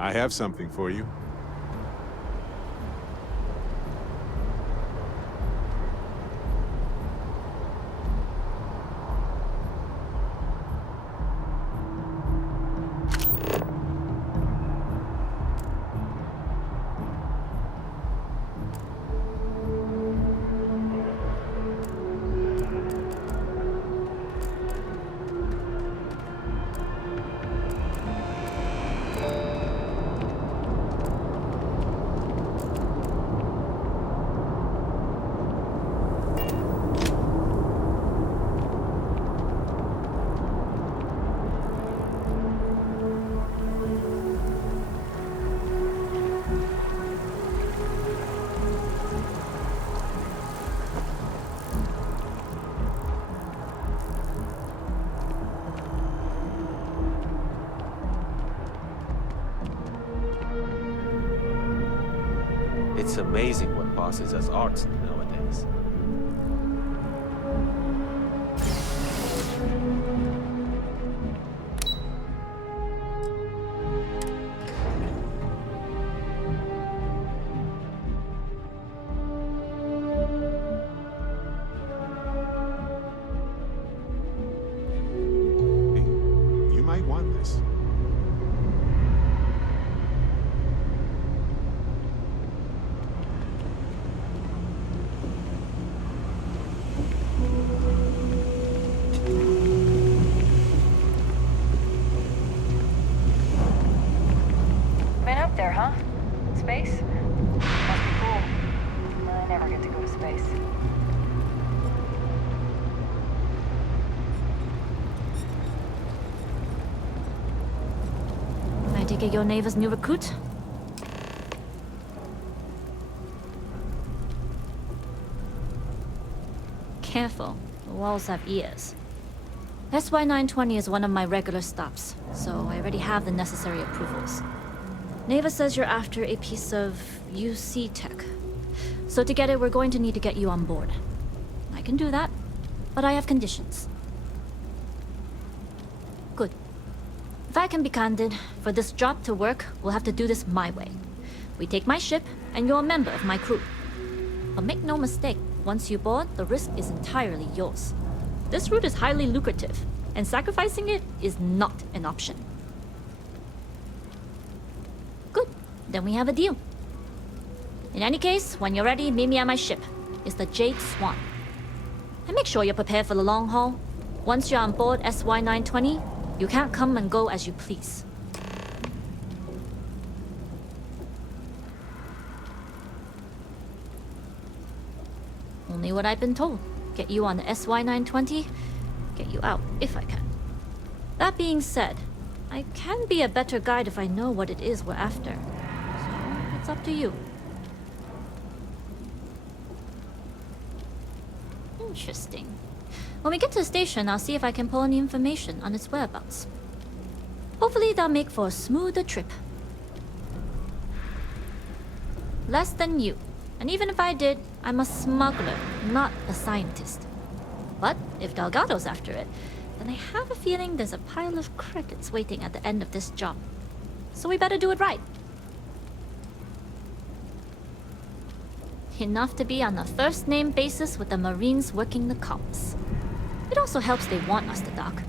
I have something for you. It's amazing what passes as art nowadays. You might want this. Been up there, huh? Space? Must be cool. I never get to go to space. I take it your neighbor's new recruit? Careful, the walls have ears. SY920 is one of my regular stops, so I already have the necessary approvals. Neva says you're after a piece of UC tech. So to get it, we're going to need to get you on board. I can do that, but I have conditions. Good. If I can be candid, for this job to work, we'll have to do this my way. We take my ship, and you're a member of my crew. But make no mistake, once you board, the risk is entirely yours. This route is highly lucrative, and sacrificing it is not an option. Good, then we have a deal. In any case, when you're ready, meet me at my ship. It's the Jade Swan. And make sure you're prepared for the long haul. Once you're on board SY920, you can't come and go as you please. Only what I've been told. Get you on the SY920, get you out if I can. That being said, I can be a better guide if I know what it is we're after. So it's up to you. Interesting. When we get to the station, I'll see if I can pull any information on its whereabouts. Hopefully that'll make for a smoother trip. Less than you. And even if I did, I'm a smuggler, not a scientist. But if Delgado's after it, then I have a feeling there's a pile of credits waiting at the end of this job. So we better do it right. Enough to be on a first-name basis with the Marines working the comms. It also helps they want us to dock.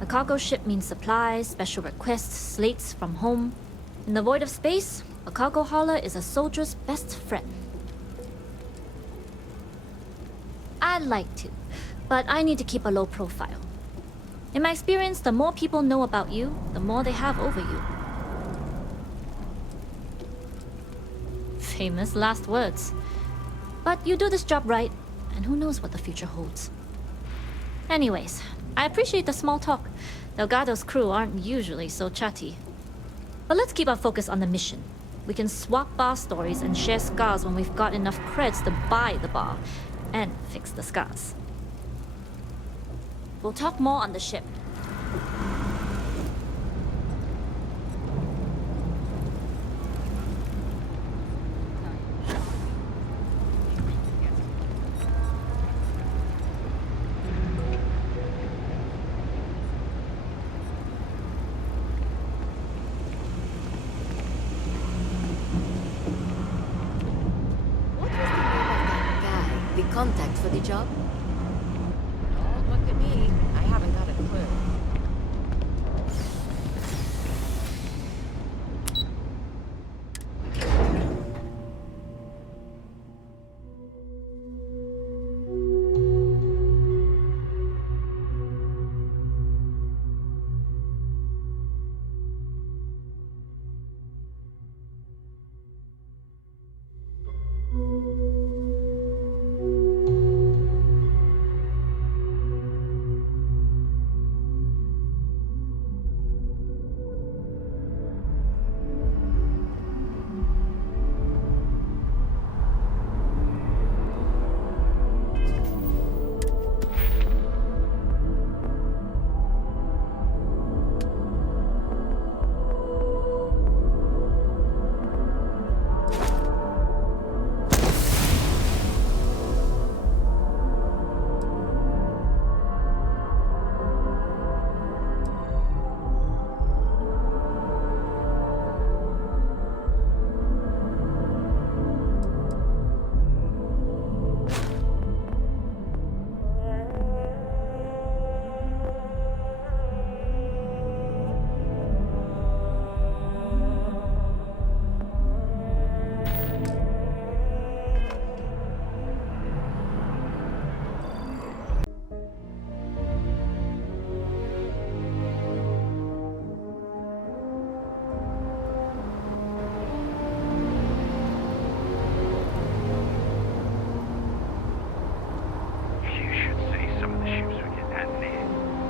A cargo ship means supplies, special requests, slates from home. In the void of space, a cargo hauler is a soldier's best friend. I'd like to, but I need to keep a low profile. In my experience, the more people know about you, the more they have over you. Famous last words. But you do this job right, and who knows what the future holds. Anyways, I appreciate the small talk. Delgado's crew aren't usually so chatty. But let's keep our focus on the mission. We can swap bar stories and share scars when we've got enough creds to buy the bar and fix the scars. We'll talk more on the ship. job? Don't look at me. I haven't got a clue.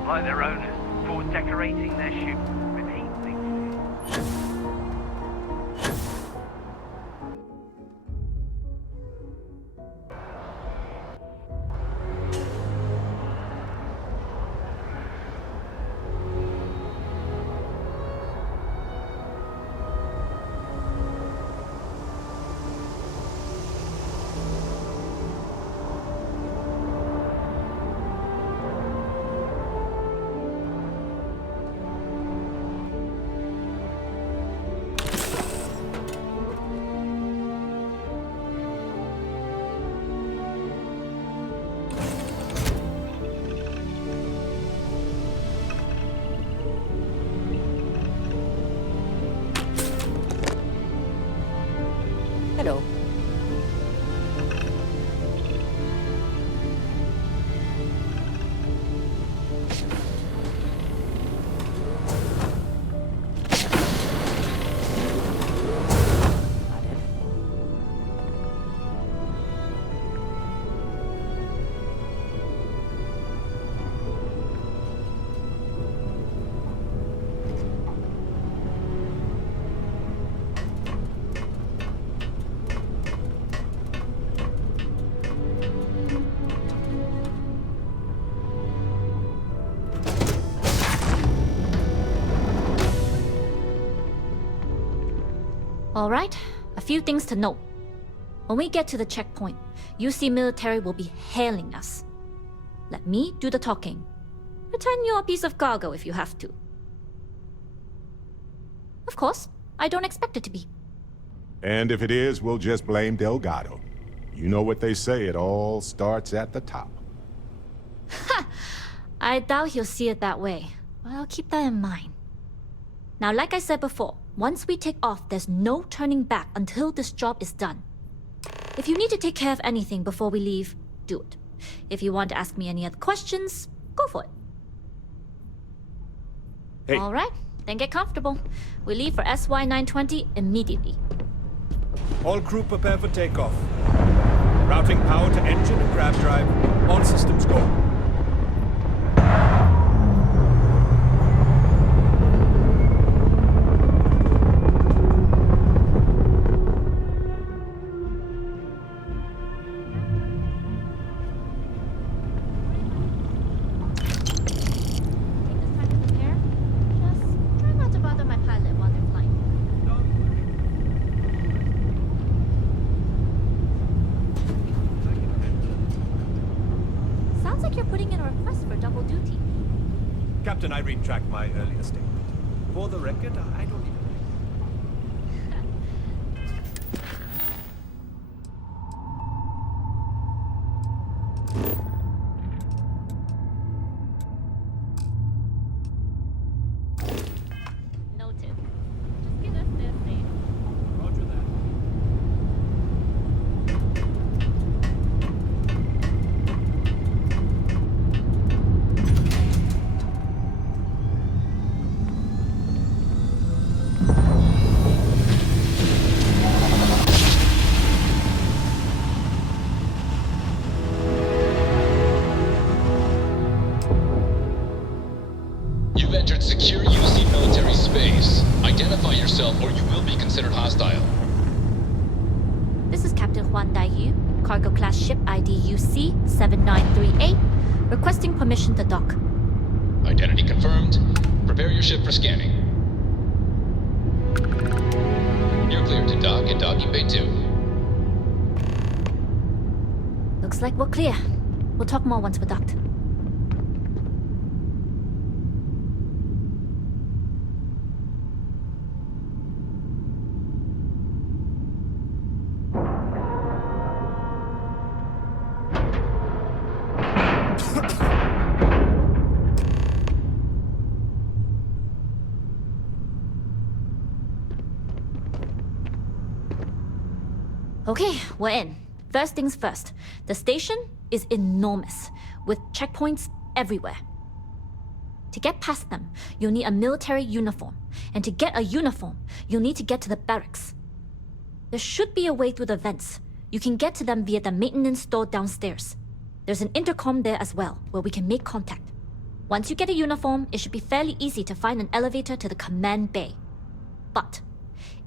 Like their owners, for decorating their ships with heat sinks. Hello. Alright, a few things to note. When we get to the checkpoint, UC military will be hailing us. Let me do the talking. Pretend you're a piece of cargo if you have to. Of course, I don't expect it to be. And if it is, we'll just blame Delgado. You know what they say, it all starts at the top. I doubt he'll see it that way, but I'll keep that in mind. Now, like I said before, once we take off, there's no turning back until this job is done. If you need to take care of anything before we leave, do it. If you want to ask me any other questions, go for it. Hey. Alright, then get comfortable. We leave for SY-920 immediately. All crew prepare for takeoff. Routing power to engine and grav drive. All systems go. Captain, I retract my earlier statement. For the record, I don't even... at secure UC military space. Identify yourself or you will be considered hostile. This is Captain Huan Daiyu, cargo class ship ID UC-7938, requesting permission to dock. Identity confirmed. Prepare your ship for scanning. You're cleared to dock in docking bay 2. Looks like we're clear. We'll talk more once we're docked. Okay, we're in. First things first, the station is enormous, with checkpoints everywhere. To get past them, you'll need a military uniform, and to get a uniform, you'll need to get to the barracks. There should be a way through the vents. You can get to them via the maintenance store downstairs. There's an intercom there as well, where we can make contact. Once you get a uniform, it should be fairly easy to find an elevator to the command bay. But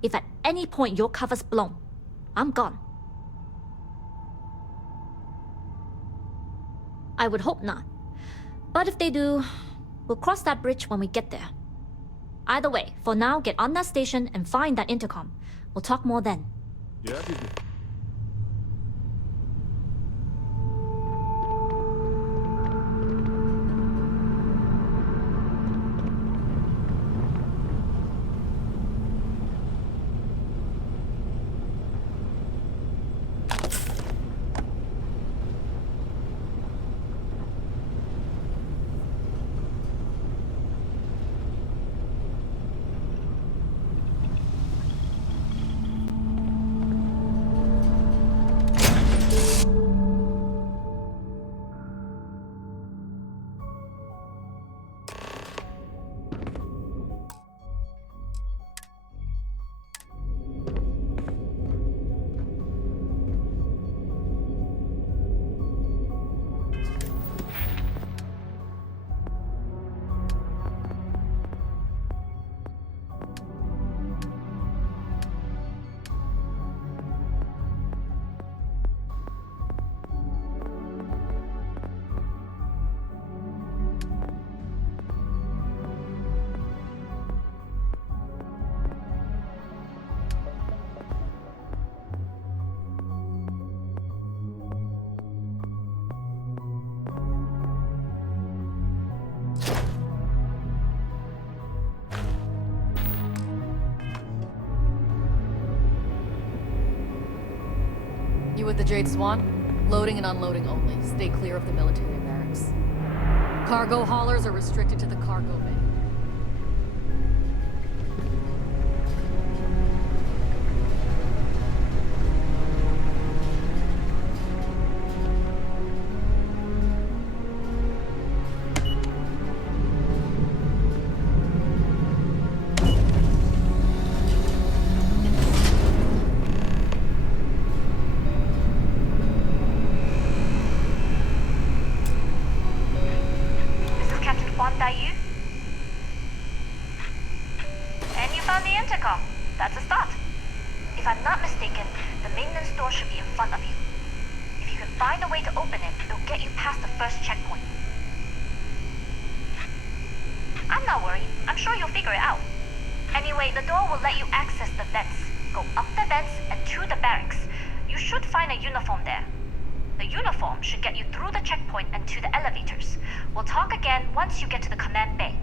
if at any point your cover's blown, I'm gone. I would hope not. But if they do, we'll cross that bridge when we get there. Either way, for now, get on that station and find that intercom. We'll talk more then. Yeah. You with the Jade Swan? Loading and unloading only. Stay clear of the military barracks. Cargo haulers are restricted to the cargo bay. And you found the intercom. That's a start. If I'm not mistaken, the maintenance door should be in front of you. If you can find a way to open it, it'll get you past the first checkpoint. I'm not worried. I'm sure you'll figure it out. Anyway, the door will let you access the vents. Go up the vents and to the barracks. You should find a uniform there. The uniform should get you through the checkpoint and to the elevators. We'll talk again once you get to the command bay.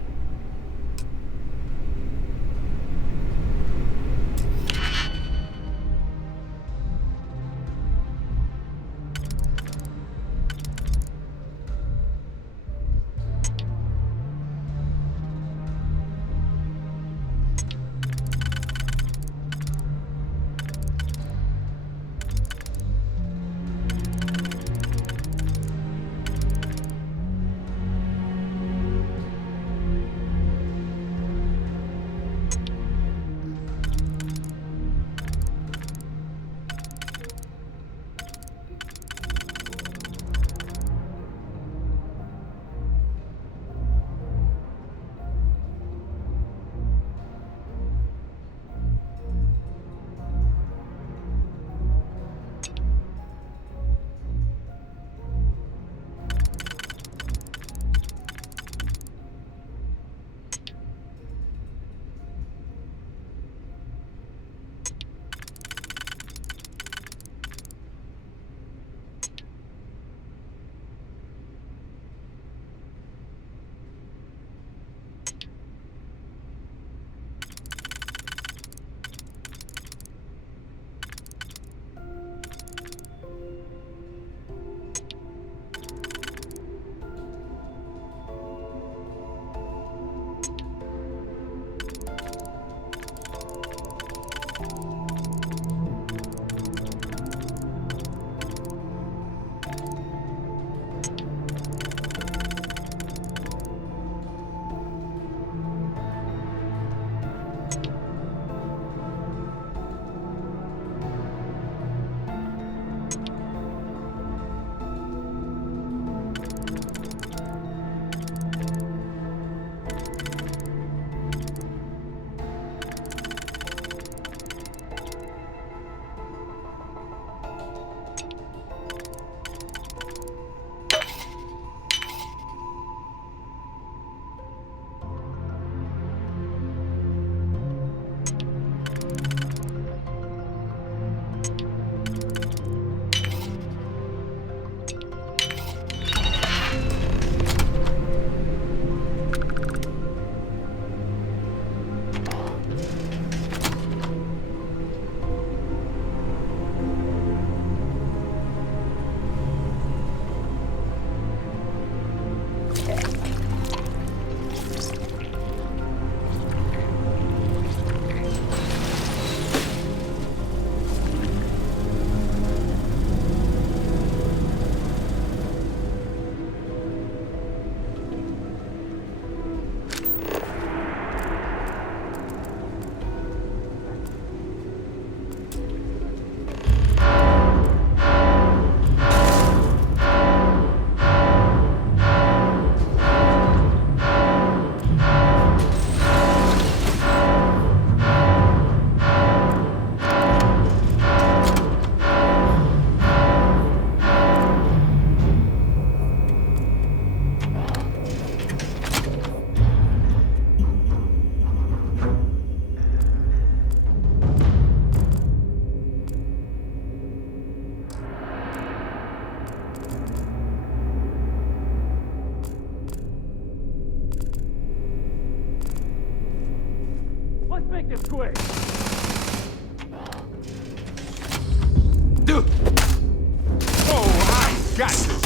this quick. Oh, I got this.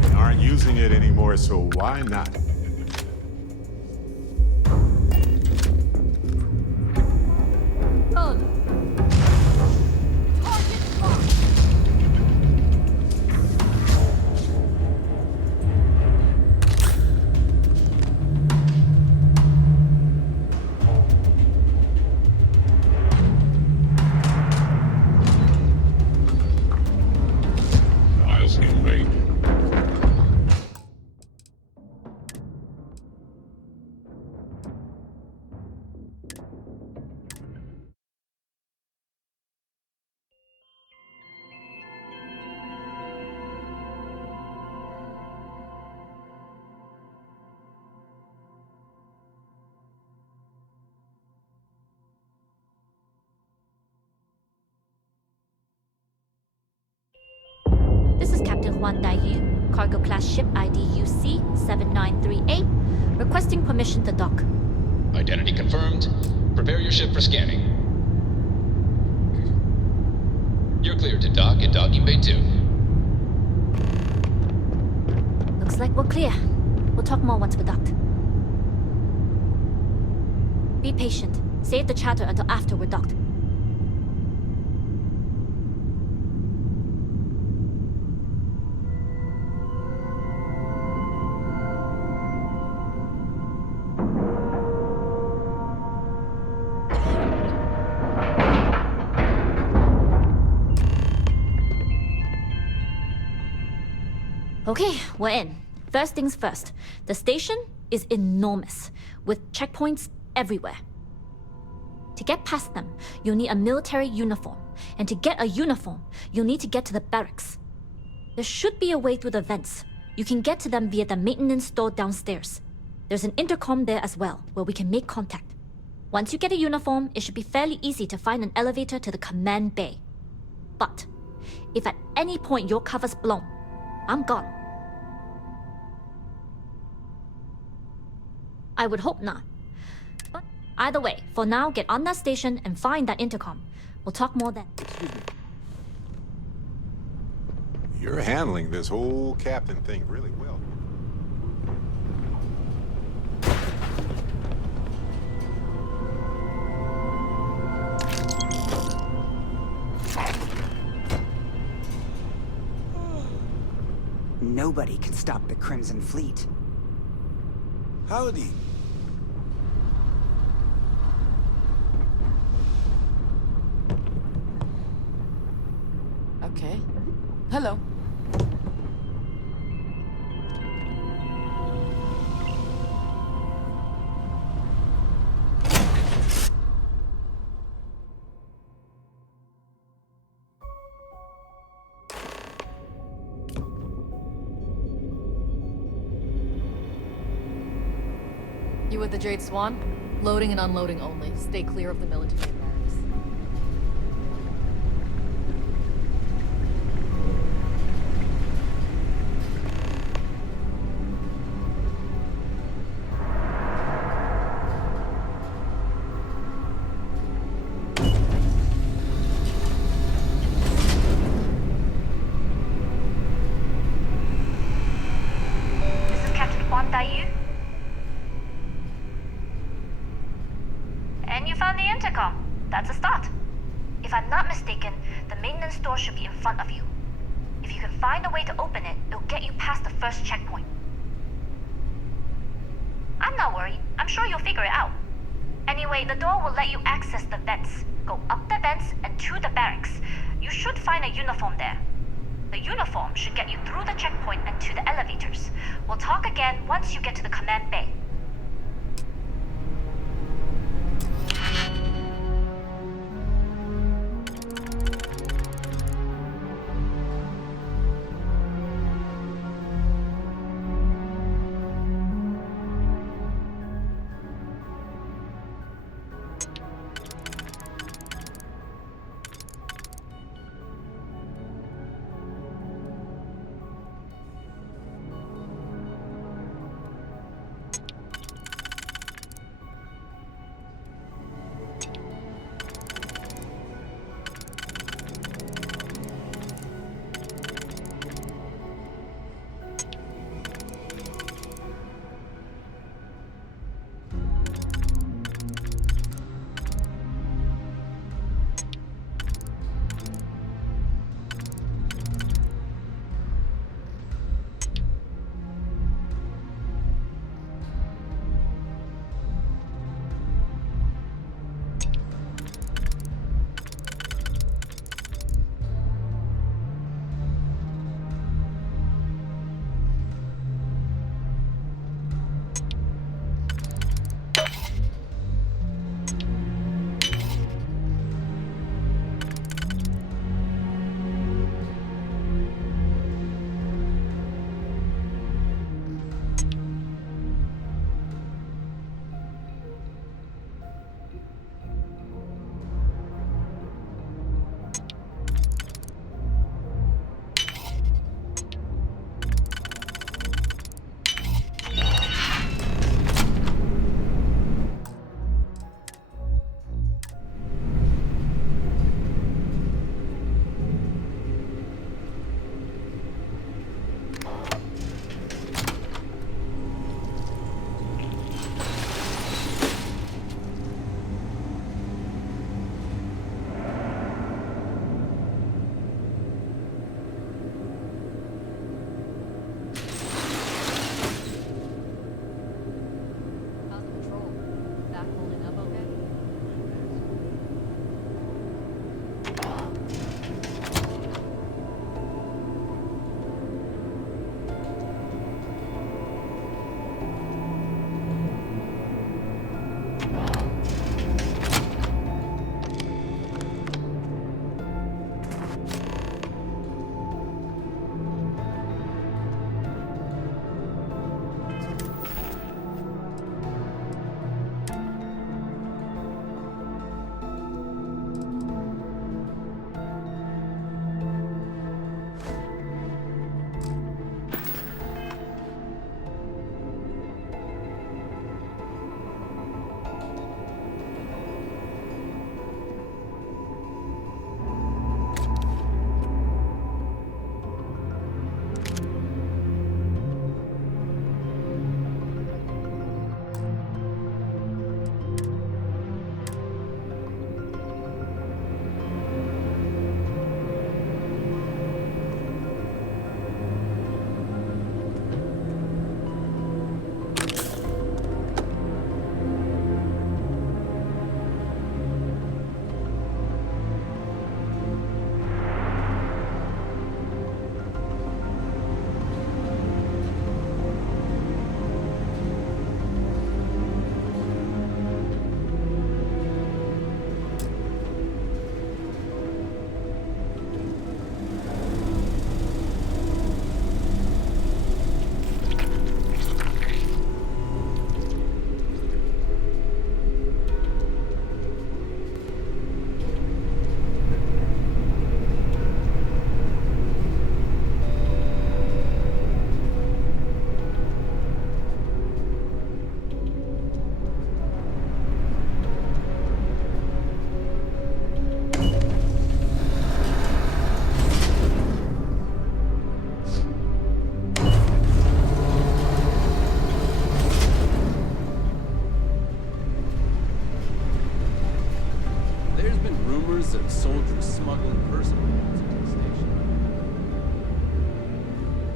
They aren't using it anymore, so why not? Done. Target locked. I'll see you late. This is Captain Huan Daiyu, cargo class ship ID UC-7938, requesting permission to dock. Identity confirmed. Prepare your ship for scanning. You're cleared to dock at docking bay 2. Looks like we're clear. We'll talk more once we're docked. Be patient. Save the chatter until after we're docked. Okay, we're in. First things first. The station is enormous, with checkpoints everywhere. To get past them, you'll need a military uniform. And to get a uniform, you'll need to get to the barracks. There should be a way through the vents. You can get to them via the maintenance store downstairs. There's an intercom there as well, where we can make contact. Once you get a uniform, it should be fairly easy to find an elevator to the command bay. But if at any point your cover's blown, I'm gone. I would hope not. But either way, for now, get on that station and find that intercom. We'll talk more then. You're handling this whole captain thing really well. Nobody can stop the Crimson Fleet. Howdy. Okay. Hello. You with the Jade Swan? Loading and unloading only. Stay clear of the military barracks. This is Captain Huan Daiyu. And you found the intercom. That's a start. If I'm not mistaken, the maintenance door should be in front of you. If you can find a way to open it, it'll get you past the first checkpoint. I'm not worried. I'm sure you'll figure it out. Anyway, the door will let you access the vents. Go up the vents and to the barracks. You should find a uniform there. The uniform should get you through the checkpoint and to the elevators. We'll talk again once you get to the command bay.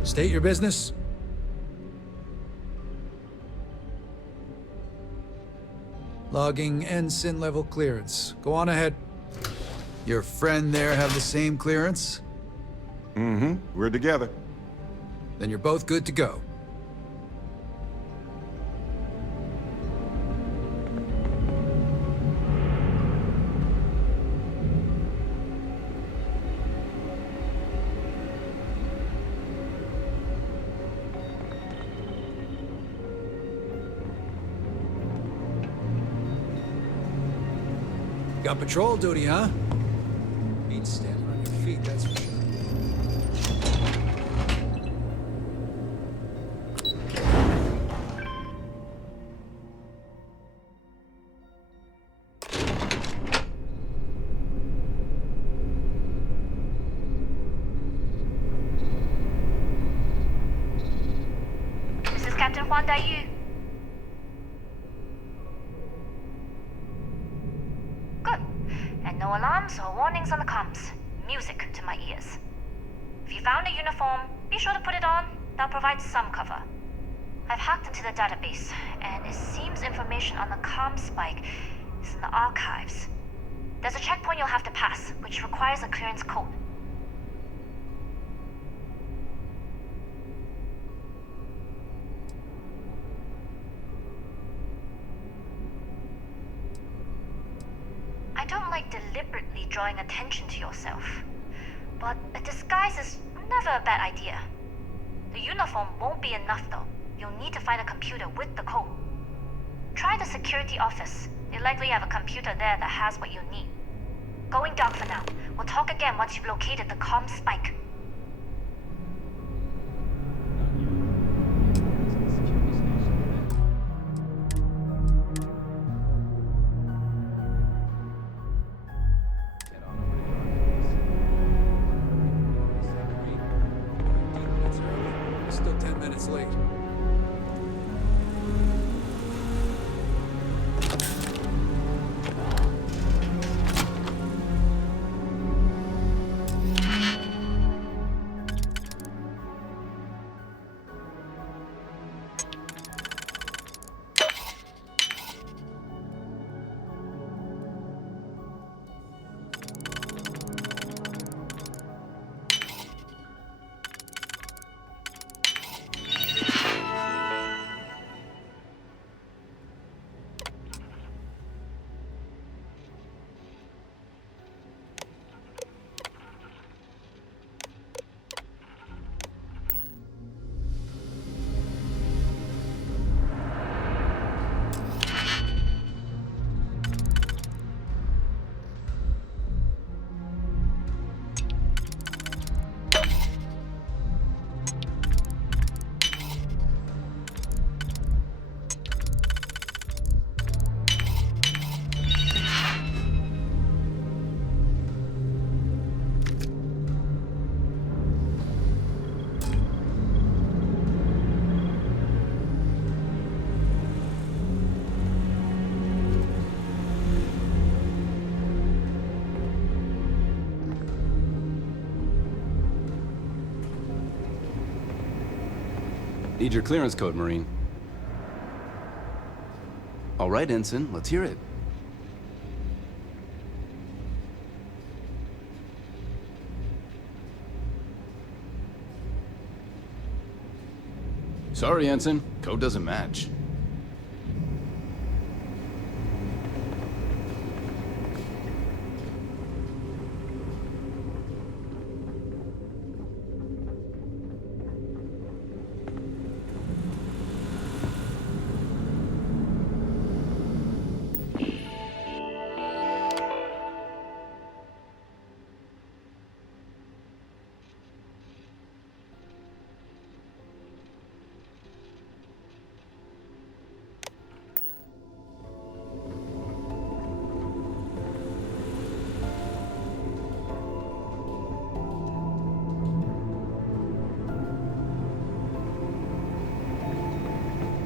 State your business. Logging ensign level clearance. Go on ahead. Your friend there have the same clearance? Mm-hmm. We're together. Then you're both good to go. Got patrol duty, huh? Means standing on your feet, that's for sure. This is Captain Huan Daiyu. Good. And no alarms or warnings on the comms. Music to my ears. If you found a uniform, be sure to put it on. That'll provide some cover. I've hacked into the database, and it seems information on the comm spike is in the archives. There's a checkpoint you'll have to pass, which requires a clearance code. I don't like deliberately drawing attention to yourself, but a disguise is never a bad idea. The uniform won't be enough though. You'll need to find a computer with the code. Try the security office. They likely have a computer there that has what you need. Going dark for now. We'll talk again once you've located the comm spike. Still 10 minutes late. Need your clearance code, Marine. All right, Ensign, let's hear it. Sorry, Ensign. Code doesn't match.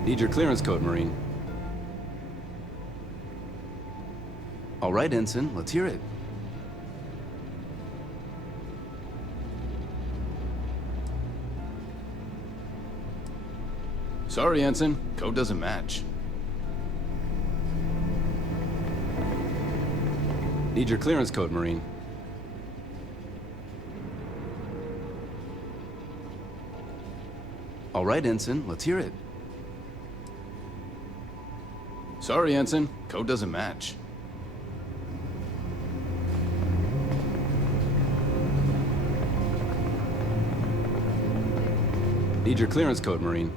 Need your clearance code, Marine. All right, Ensign, let's hear it. Sorry, Ensign. Code doesn't match. Need your clearance code, Marine. All right, Ensign. Let's hear it. Sorry, Ensign. Code doesn't match. Need your clearance code, Marine.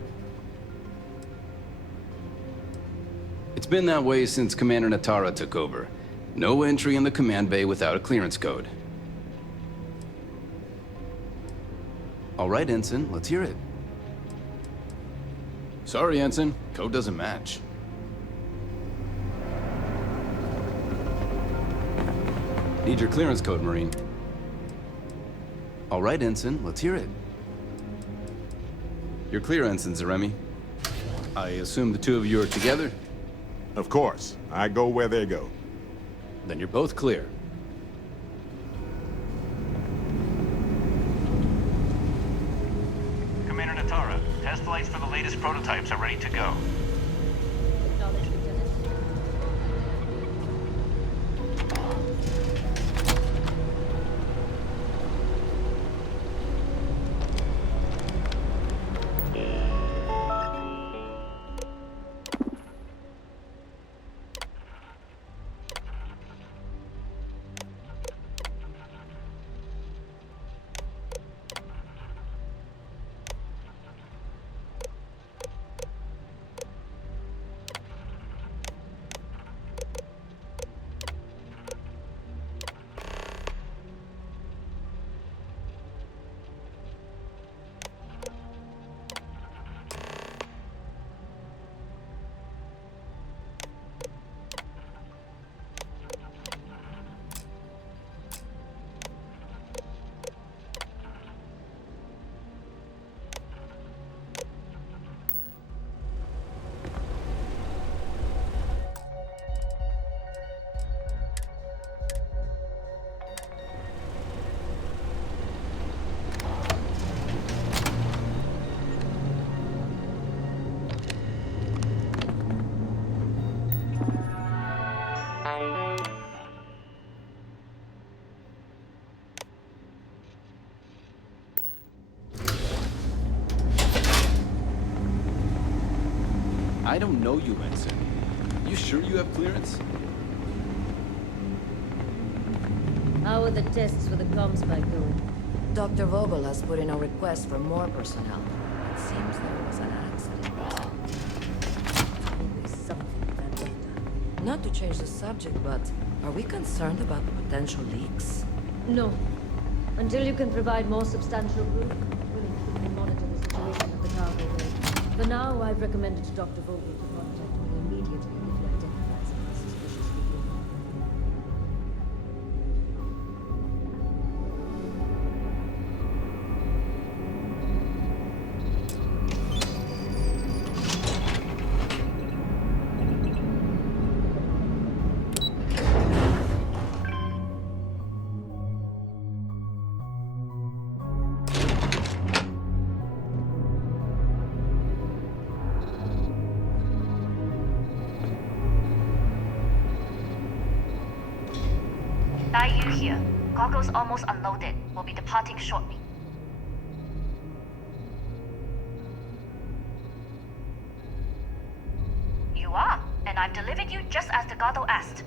It's been that way since Commander Natara took over. No entry in the command bay without a clearance code. All right, Ensign. Let's hear it. Sorry, Ensign. Code doesn't match. Need your clearance code, Marine. All right, Ensign. Let's hear it. You're clear, Ensign Zaremi. I assume the two of you are together? Of course. I go where they go. Then you're both clear. Commander Natara, test flights for the latest prototypes are ready to go. Acknowledged, Lieutenant. I don't know you, Ensign. You sure you have clearance? How are the tests for the comms spike going? Dr. Vogel has put in a request for more personnel. It seems there was an accident. Always something with that doctor. Not to change the subject, but are we concerned about potential leaks? No. Until you can provide more substantial proof, we'll keep monitor the situation at the cargo bay. For now, I've recommended to Dr. Vogel to contact me immediately if he identifies any suspicious behavior. Dai Yu here. Goggles almost unloaded. We'll be departing shortly. You are, and I've delivered you just as Delgado asked.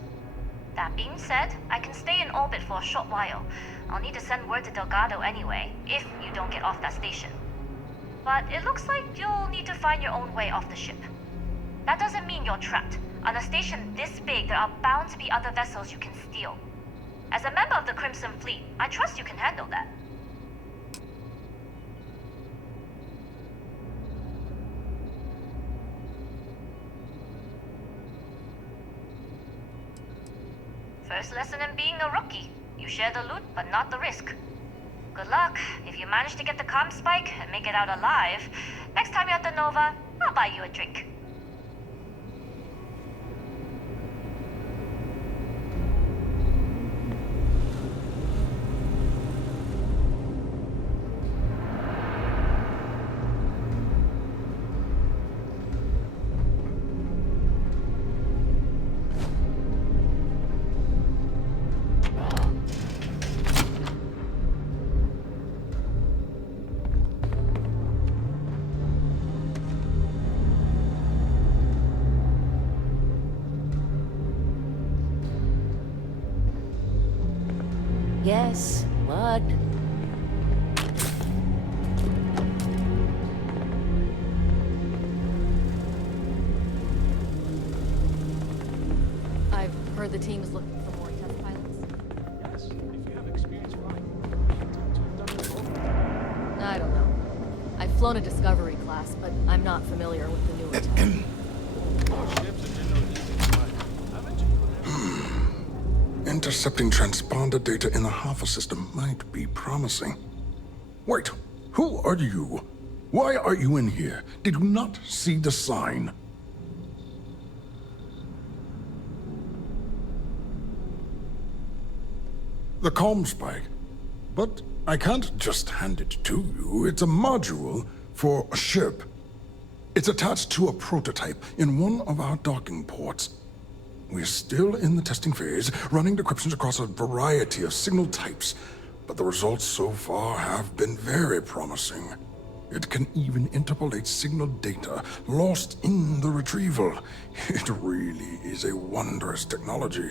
That being said, I can stay in orbit for a short while. I'll need to send word to Delgado anyway, if you don't get off that station. But it looks like you'll need to find your own way off the ship. That doesn't mean you're trapped. On a station this big, there are bound to be other vessels you can steal. As a member of the Crimson Fleet, I trust you can handle that. First lesson in being a rookie. You share the loot, but not the risk. Good luck. If you manage to get the comm spike and make it out alive, next time you're at the Nova, I'll buy you a drink. guess. What? I've heard the team is looking for more test pilots. Yes, if you have experience flying. I don't know. I've flown a Discovery class, but I'm not familiar with the newer tech. More ships and general easy to fly. Haven't you? Intercepting transponder data in the Alpha system might be promising. Wait, who are you? Why are you in here? Did you not see the sign? The comm spike. But I can't just hand it to you. It's a module for a ship. It's attached to a prototype in one of our docking ports. We're still in the testing phase, running decryptions across a variety of signal types, but the results so far have been very promising. It can even interpolate signal data lost in the retrieval. It really is a wondrous technology.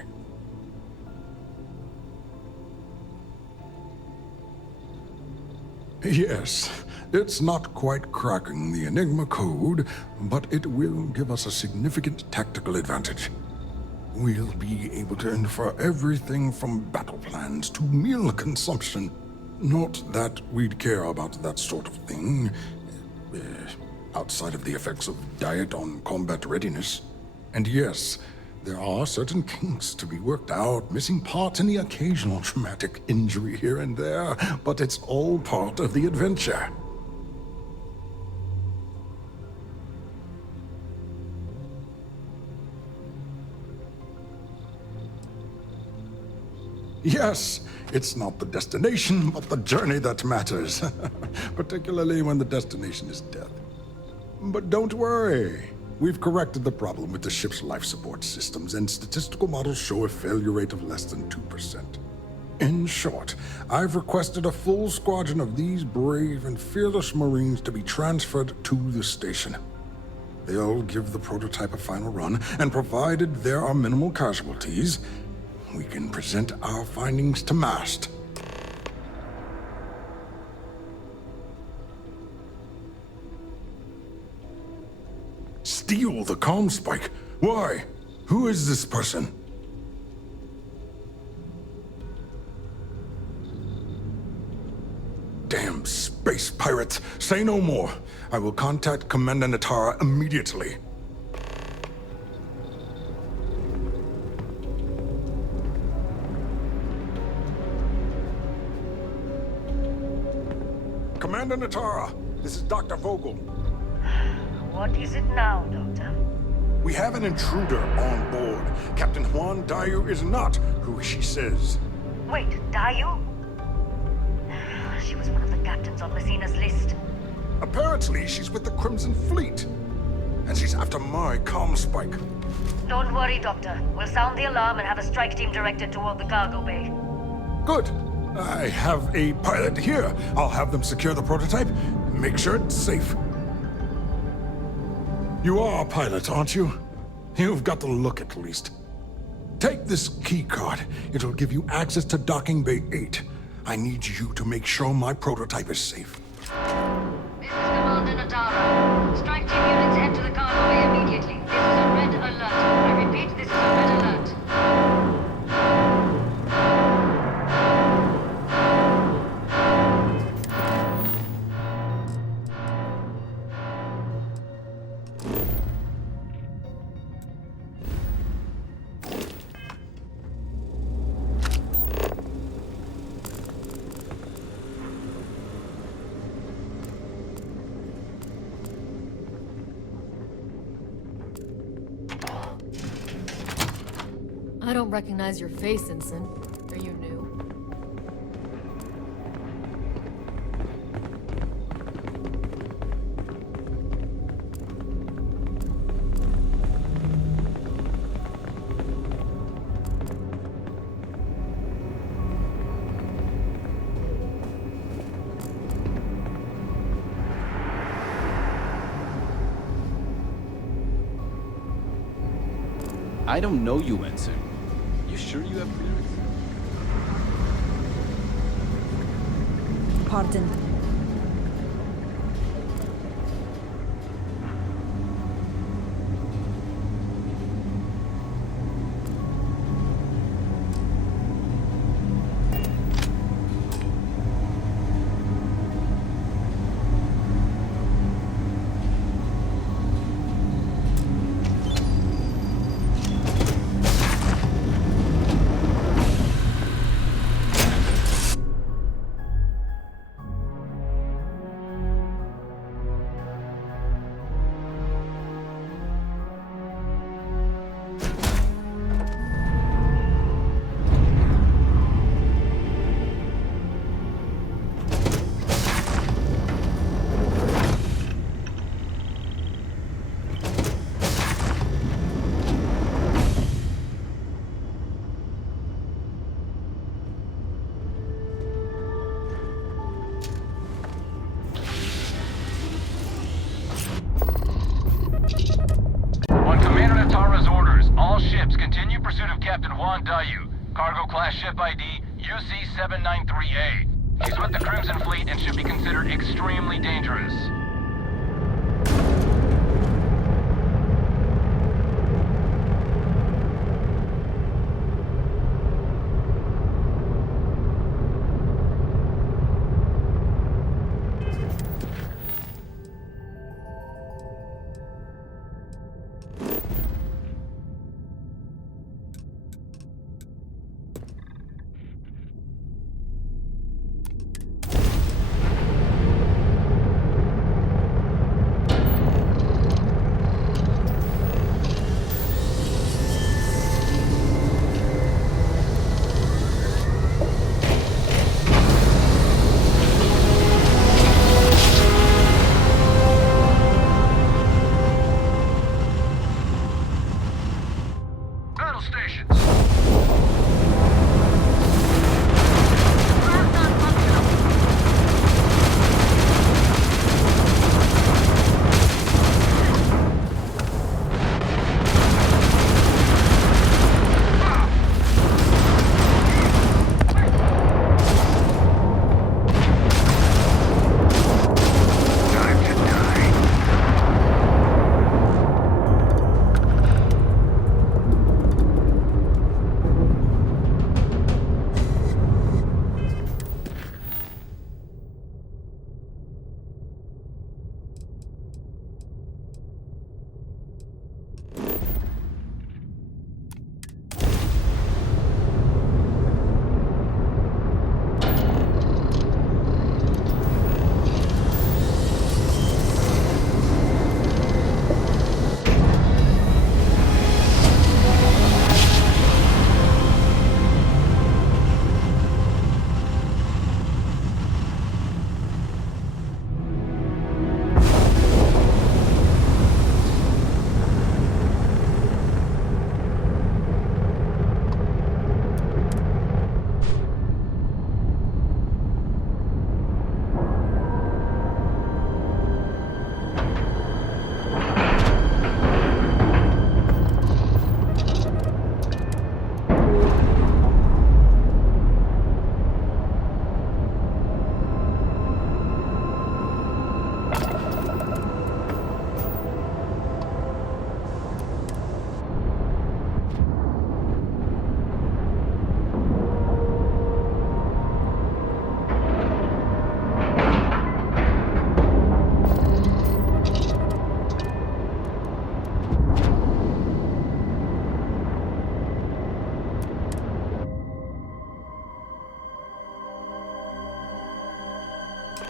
Yes, it's not quite cracking the Enigma code, but it will give us a significant tactical advantage. We'll be able to infer everything from battle plans to meal consumption. Not that we'd care about that sort of thing, outside of the effects of diet on combat readiness. And yes, there are certain kinks to be worked out, missing parts and the occasional traumatic injury here and there, but it's all part of the adventure. Yes, it's not the destination, but the journey that matters, particularly when the destination is death. But don't worry. We've corrected the problem with the ship's life support systems, and statistical models show a failure rate of less than 2%. In short, I've requested a full squadron of these brave and fearless Marines to be transferred to the station. They'll give the prototype a final run, and provided there are minimal casualties, we can present our findings to MAST. Steal the comm spike? Why? Who is this person? Damn space pirates! Say no more. I will contact Commander Natara immediately. Commander Natara, this is Dr. Vogel. What is it now, Doctor? We have an intruder on board. Captain Juan Dayu is not who she says. Wait, Dayu? She was one of the captains on Messina's list. Apparently, she's with the Crimson Fleet. And she's after my comm spike. Don't worry, Doctor. We'll sound the alarm and have a strike team directed toward the cargo bay. Good. I have a pilot here. I'll have them secure the prototype. Make sure it's safe. You are a pilot, aren't you? You've got the look, at least. Take this key card. It'll give you access to Docking Bay 8. I need you to make sure my prototype is safe. This is Commander Natara. Strike team units head to the cargo bay immediately. This is a red alert. I repeat, this is a red alert. I don't recognize your face, Ensign. Are you new? I don't know you, Ensign. You sure you have clearance? pardon. Cargo class ship ID UC-793A. He's with the Crimson Fleet and should be considered extremely dangerous.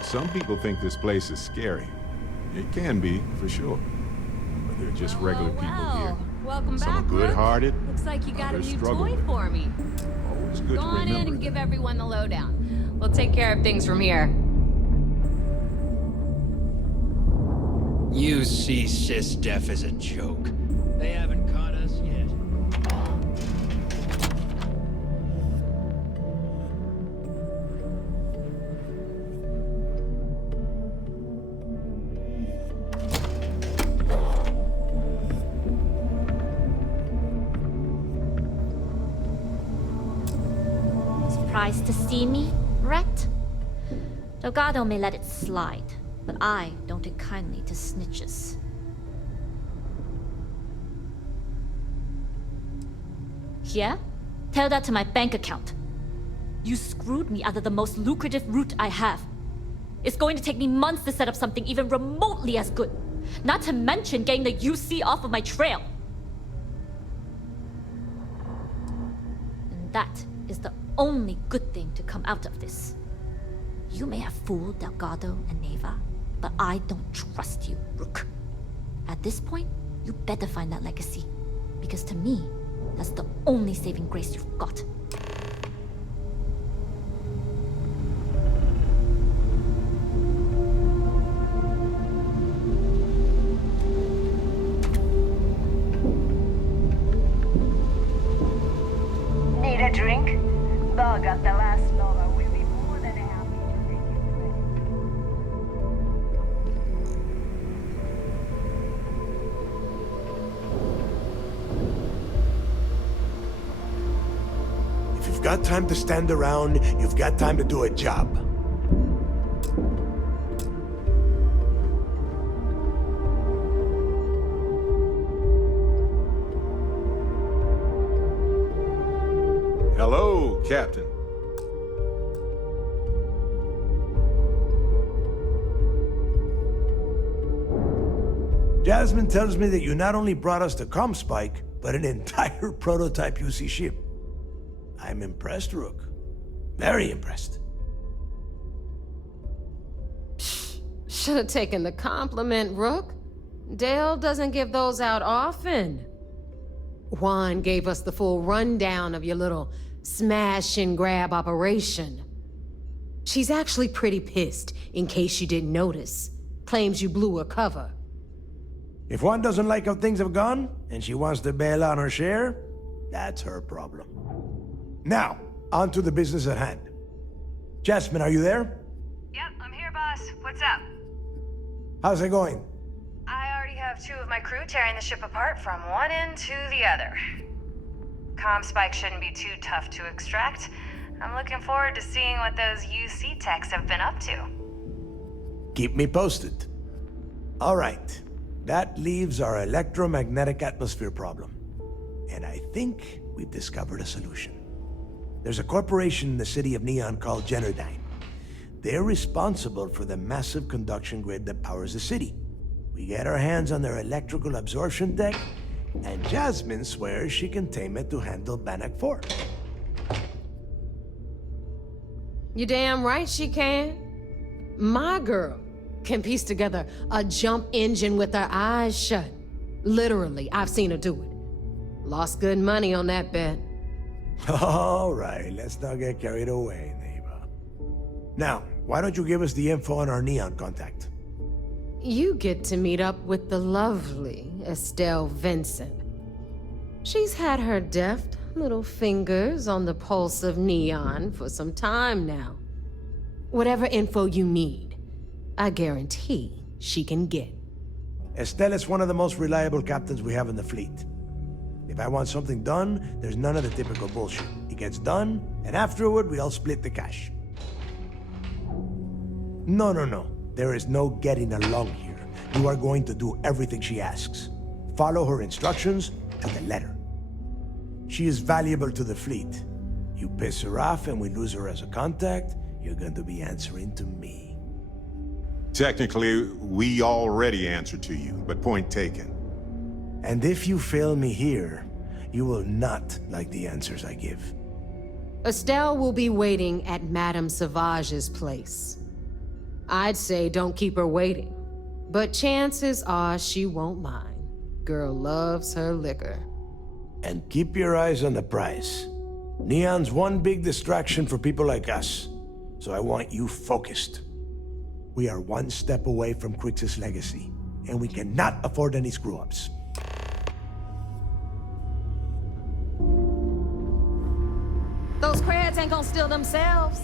Some people think this place is scary. It can be, for sure. But they're just regular people here. Welcome Some back, are good-hearted. Looks like you got a others new struggle toy with it. for me. Always good Go to on in remember and give everyone the lowdown. We'll take care of things from here. You see SysDef as a joke. They haven't caught us yet. Surprised to see me, Rat? Delgado may let it slide, but I don't take kindly to snitches. Yeah? Tell that to my bank account. You screwed me out of the most lucrative route I have. It's going to take me months to set up something even remotely as good. Not to mention getting the UC off of my trail. And that is the only good thing to come out of this. You may have fooled Delgado and Neva, but I don't trust you, Rook. At this point, you better find that legacy. Because to me, that's the only saving grace you've got. Need a drink? Bug at the last dollar will be more than happy to make you If you've got time to stand around, you've got time to do a job. Hello, Captain. Jasmine tells me that you not only brought us the ComSpike, but an entire prototype UC ship. I'm impressed, Rook. Very impressed. Should have taken the compliment, Rook. Dale doesn't give those out often. Juan gave us the full rundown of your little smash and grab operation. She's actually pretty pissed, in case you didn't notice. Claims you blew her cover. If Juan doesn't like how things have gone, and she wants to bail on her share, that's her problem. Now, on to the business at hand. Jasmine, are you there? Yep, I'm here, boss. What's up? How's it going? I already have 2 of my crew tearing the ship apart from one end to the other. ComSpike shouldn't be too tough to extract. I'm looking forward to seeing what those UC techs have been up to. Keep me posted. All right. That leaves our electromagnetic atmosphere problem. And I think we've discovered a solution. There's a corporation in the city of Neon called Generdyne. They're responsible for the massive conduction grid that powers the city. We get our hands on their electrical absorption tech, and Jasmine swears she can tame it to handle Bannock 4. You damn right she can. My girl can piece together a jump engine with her eyes shut. Literally, I've seen her do it. Lost good money on that bet. All right, let's not get carried away, neighbor. Now, why don't you give us the info on our Neon contact? You get to meet up with the lovely Estelle Vincent. She's had her deft little fingers on the pulse of Neon for some time now. Whatever info you need, I guarantee she can get. Estelle is one of the most reliable captains we have in the fleet. If I want something done, there's none of the typical bullshit. It gets done, and afterward, we all split the cash. No. There is no getting along here. You are going to do everything she asks. Follow her instructions to the letter. She is valuable to the fleet. You piss her off and we lose her as a contact, you're going to be answering to me. Technically, we already answer to you, but point taken. And if you fail me here, you will not like the answers I give. Estelle will be waiting at Madame Sauvage's place. I'd say don't keep her waiting, but chances are she won't mind. Girl loves her liquor. And keep your eyes on the prize. Neon's one big distraction for people like us, so I want you focused. We are one step away from Crix's legacy, and we cannot afford any screw-ups. Those crabs ain't gonna steal themselves.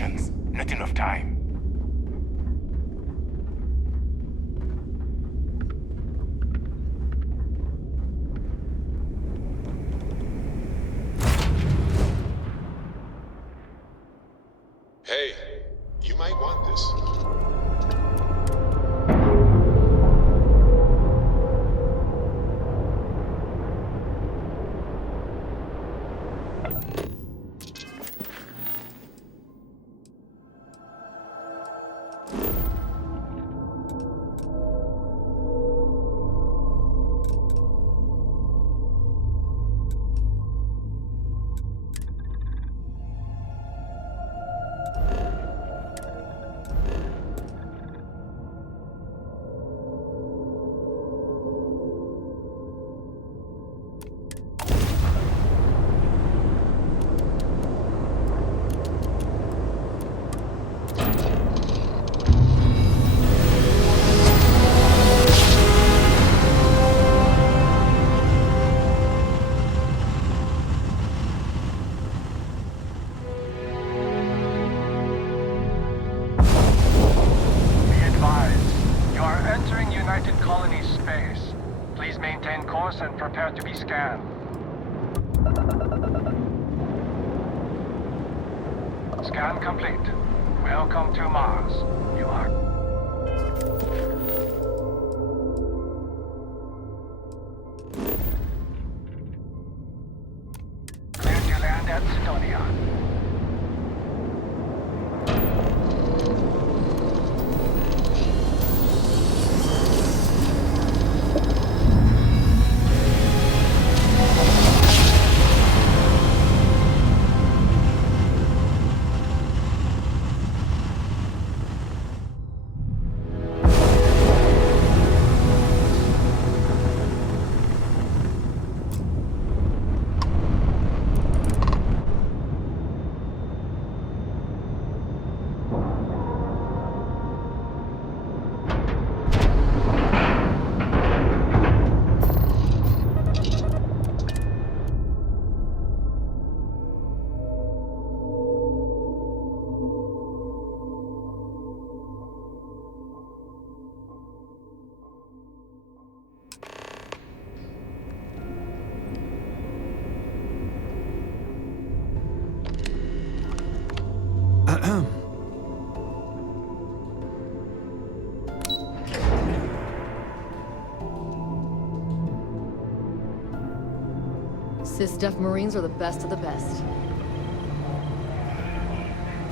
operations. Not enough time. Hey, you might want this. And prepare to be scanned. Scan complete. Welcome to Mars. You are... cleared to land at Sidonia. Sys-Def Marines are the best of the best.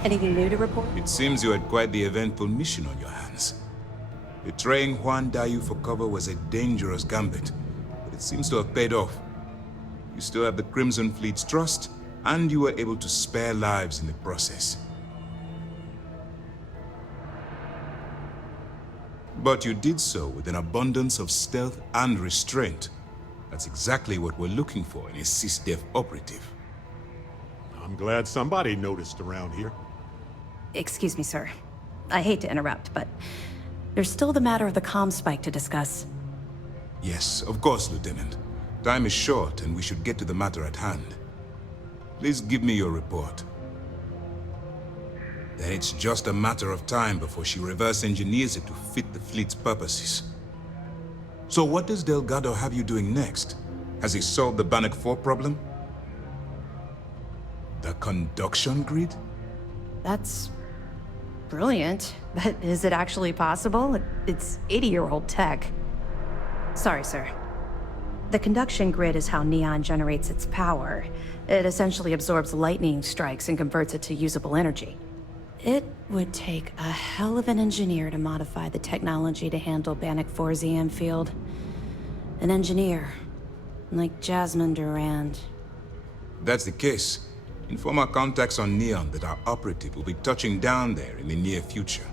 Anything new to report? It seems you had quite the eventful mission on your hands. Betraying Juan Dayu for cover was a dangerous gambit, but it seems to have paid off. You still have the Crimson Fleet's trust, and you were able to spare lives in the process. But you did so with an abundance of stealth and restraint. That's exactly what we're looking for in a Sys-Def operative. I'm glad somebody noticed around here. Excuse me, sir. I hate to interrupt, but there's still the matter of the comm spike to discuss. Yes, of course, Lieutenant. Time is short, and we should get to the matter at hand. Please give me your report. Then it's just a matter of time before she reverse engineers it to fit the fleet's purposes. So what does Delgado have you doing next? Has he solved the Bannock 4 problem? The conduction grid? That's brilliant, but is it actually possible? It's 80-year-old tech. Sorry, sir. The conduction grid is how Neon generates its power. It essentially absorbs lightning strikes and converts it to usable energy. It would take a hell of an engineer to modify the technology to handle Bannock 4's EM field. An engineer, like Jasmine Durand. That's the case. Inform our contacts on Neon that our operative will be touching down there in the near future.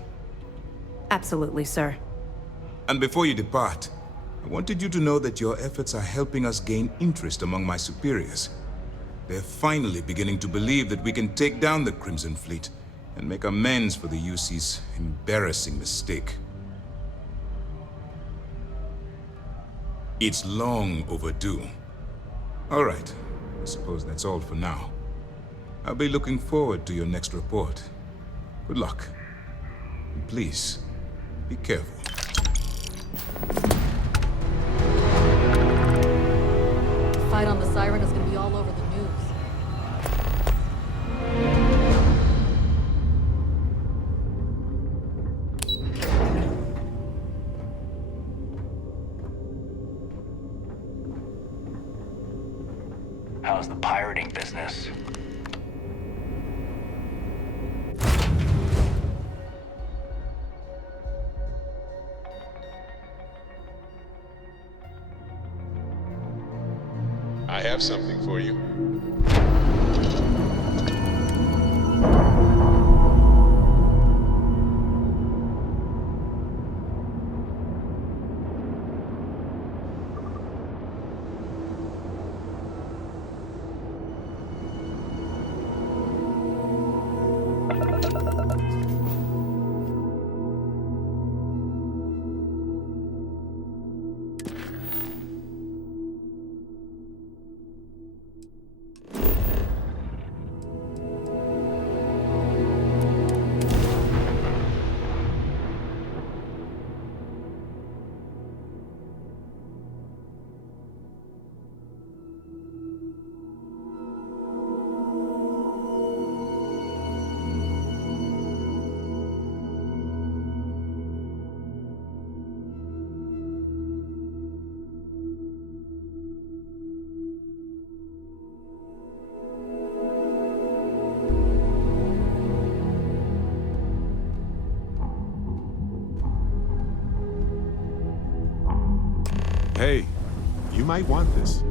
Absolutely, sir. And before you depart, I wanted you to know that your efforts are helping us gain interest among my superiors. They're finally beginning to believe that we can take down the Crimson Fleet and make amends for the UC's embarrassing mistake. It's long overdue. All right, I suppose that's all for now. I'll be looking forward to your next report. Good luck. And please, be careful. The fight on the Siren is gonna be all over the news. How's the pirating business? I have something for you. Hey, you might want this.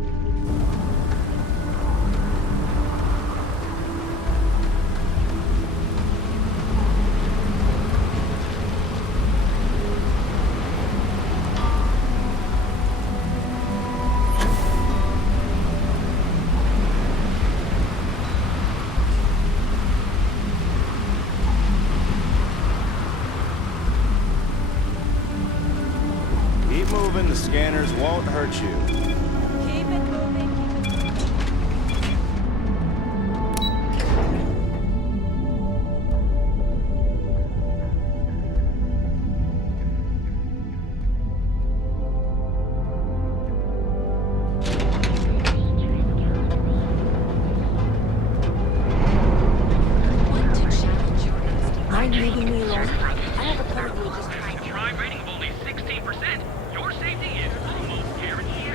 Keep moving, the scanners won't hurt you. Keep it moving. Mind leaving me alone? I have a couple of just Crime rating of only 16%. Your safety is almost guaranteed.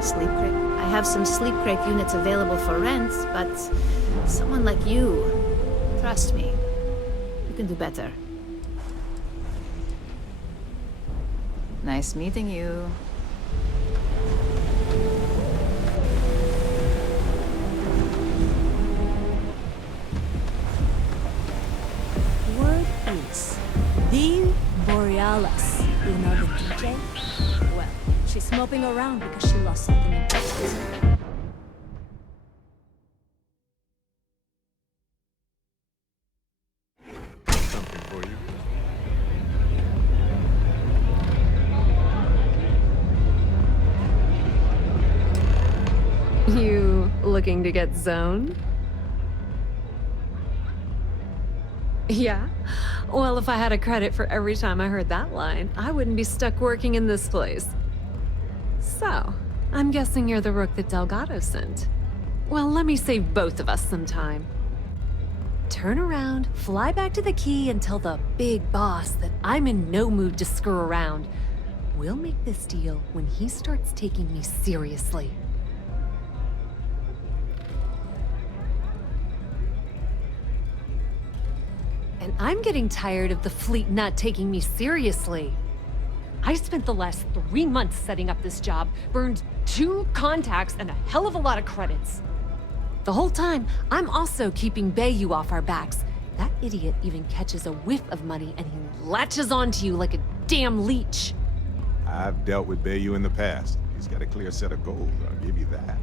Sleep crate. I have some sleep crate units available for rent, but someone like you, trust me, you can do better. Nice meeting you. Word is, the Borealis, you know the DJ? Well, she's moping around because she lost something important. Something for you. You looking to get zoned? Yeah? Well, if I had a credit for every time I heard that line, I wouldn't be stuck working in this place. So, I'm guessing you're the rook that Delgado sent. Well, let me save both of us some time. Turn around, fly back to the key, and tell the big boss that I'm in no mood to screw around. We'll make this deal when he starts taking me seriously. And I'm getting tired of the fleet not taking me seriously. I spent the last 3 months setting up this job, burned 2 contacts and a hell of a lot of credits. The whole time, I'm also keeping Bayou off our backs. That idiot even catches a whiff of money and he latches onto you like a damn leech. I've dealt with Bayou in the past. He's got a clear set of goals, I'll give you that.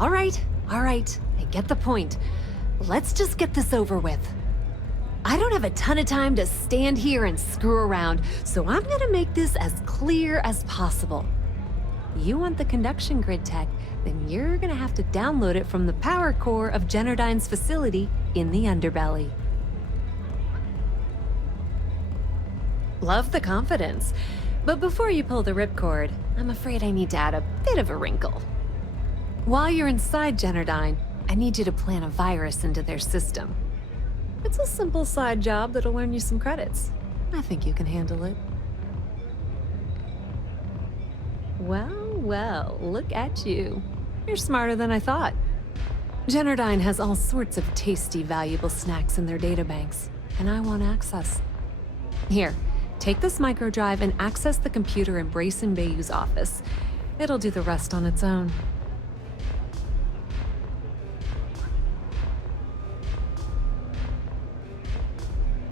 All right. I get the point. Let's just get this over with. I don't have a ton of time to stand here and screw around, so I'm gonna make this as clear as possible. You want the conduction grid tech, then you're gonna have to download it from the power core of Generdyne's facility in the underbelly. Love the confidence, but before you pull the ripcord, I'm afraid I need to add a bit of a wrinkle. While you're inside Generdyne, I need you to plant a virus into their system. It's a simple side job that'll earn you some credits. I think you can handle it. Well, look at you. You're smarter than I thought. Generdyne has all sorts of tasty, valuable snacks in their databanks, and I want access. Here, take this microdrive and access the computer in Brayson Bayou's office. It'll do the rest on its own.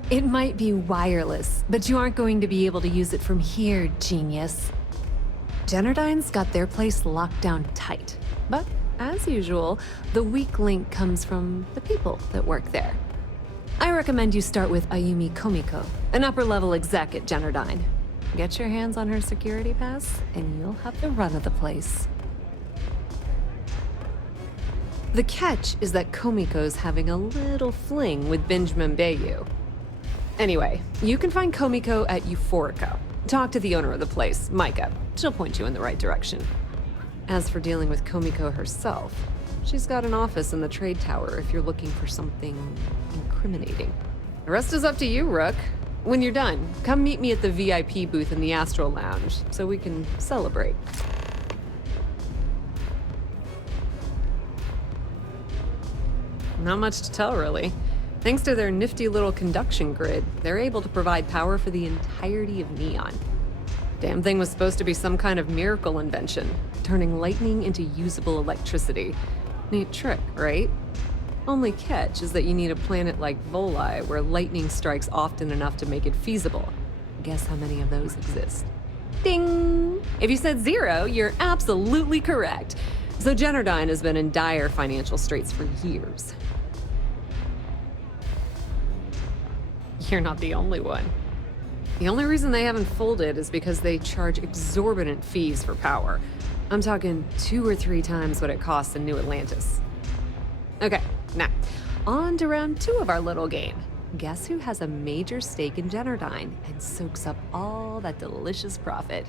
It might be wireless, but you aren't going to be able to use it from here, genius. Generdyne's got their place locked down tight. But, as usual, the weak link comes from the people that work there. I recommend you start with Ayumi Komiko, an upper-level exec at Generdyne. Get your hands on her security pass, and you'll have the run of the place. The catch is that Komiko's having a little fling with Benjamin Bayou. Anyway, you can find Komiko at Euphorica. Talk to the owner of the place, Micah. She'll point you in the right direction. As for dealing with Komiko herself, she's got an office in the trade tower if you're looking for something incriminating. The rest is up to you, Rook. When you're done, come meet me at the VIP booth in the Astral Lounge so we can celebrate. Not much to tell, really. Thanks to their nifty little conduction grid, they're able to provide power for the entirety of Neon. Damn thing was supposed to be some kind of miracle invention, turning lightning into usable electricity. Neat trick, right? Only catch is that you need a planet like Voli, where lightning strikes often enough to make it feasible. Guess how many of those exist? Ding! If you said 0, you're absolutely correct. So Generdyne has been in dire financial straits for years. You're not the only one. The only reason they haven't folded is because they charge exorbitant fees for power. I'm talking 2 or 3 times what it costs in New Atlantis. Okay, now, on to round 2 of our little game. Guess who has a major stake in Generdyne and soaks up all that delicious profit?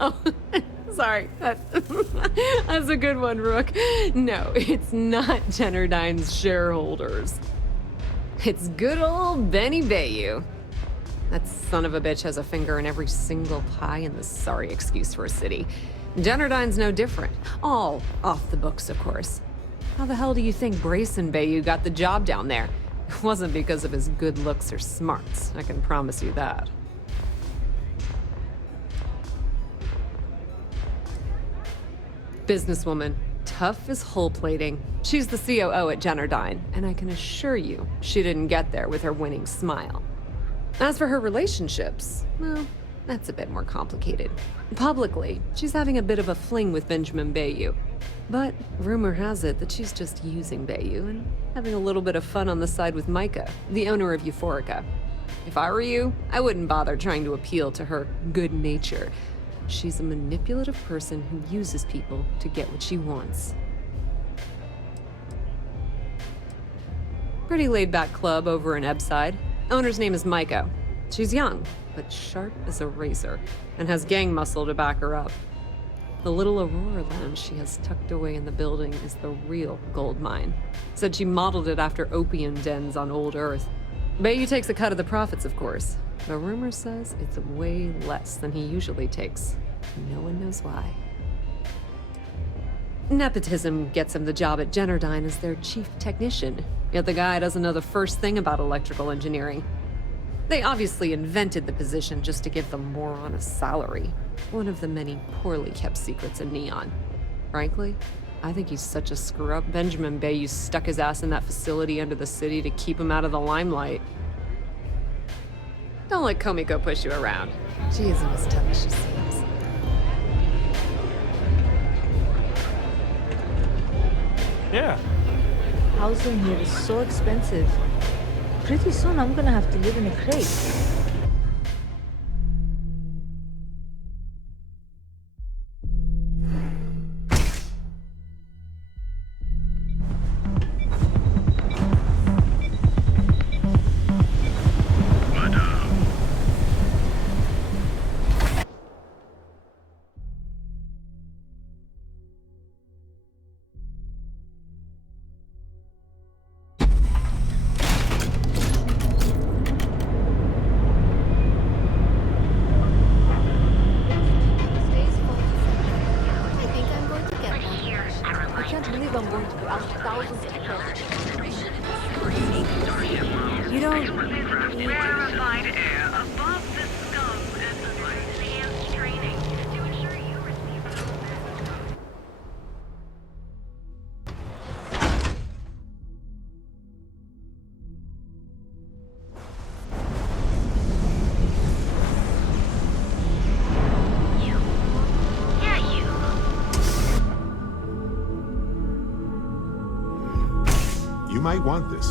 Oh, sorry. That's a good one, Rook. No, it's not Generdyne's shareholders. It's good old Benny Bayou. That son of a bitch has a finger in every single pie in the sorry excuse for a city. Generdyne's no different. All off the books, of course. How the hell do you think Brayson Bayou got the job down there? It wasn't because of his good looks or smarts, I can promise you that. Businesswoman, tough as hull plating. She's the COO at Generdyne, and I can assure you she didn't get there with her winning smile. As for her relationships, well, that's a bit more complicated. Publicly, she's having a bit of a fling with Benjamin Bayou. But rumor has it that she's just using Bayou and having a little bit of fun on the side with Micah, the owner of Euphorica. If I were you, I wouldn't bother trying to appeal to her good nature. She's a manipulative person who uses people to get what she wants. Pretty laid-back club over in Ebbside. Owner's name is Micah. She's young, but sharp as a razor, and has gang muscle to back her up. The little Aurora lounge she has tucked away in the building is the real gold mine. Said she modeled it after opium dens on old Earth. Bayou takes a cut of the profits, of course. The rumor says it's way less than he usually takes. No one knows why. Nepotism gets him the job at Generdyne as their chief technician, yet the guy doesn't know the first thing about electrical engineering. They obviously invented the position just to give the moron a salary. One of the many poorly kept secrets in Neon. Frankly, I think he's such a screw-up. Benjamin Bayou stuck his ass in that facility under the city to keep him out of the limelight. Don't let Komiko push you around. She isn't as tough as she seems. Yeah. Housing here is so expensive. Pretty soon I'm gonna have to live in a crate. You might want this.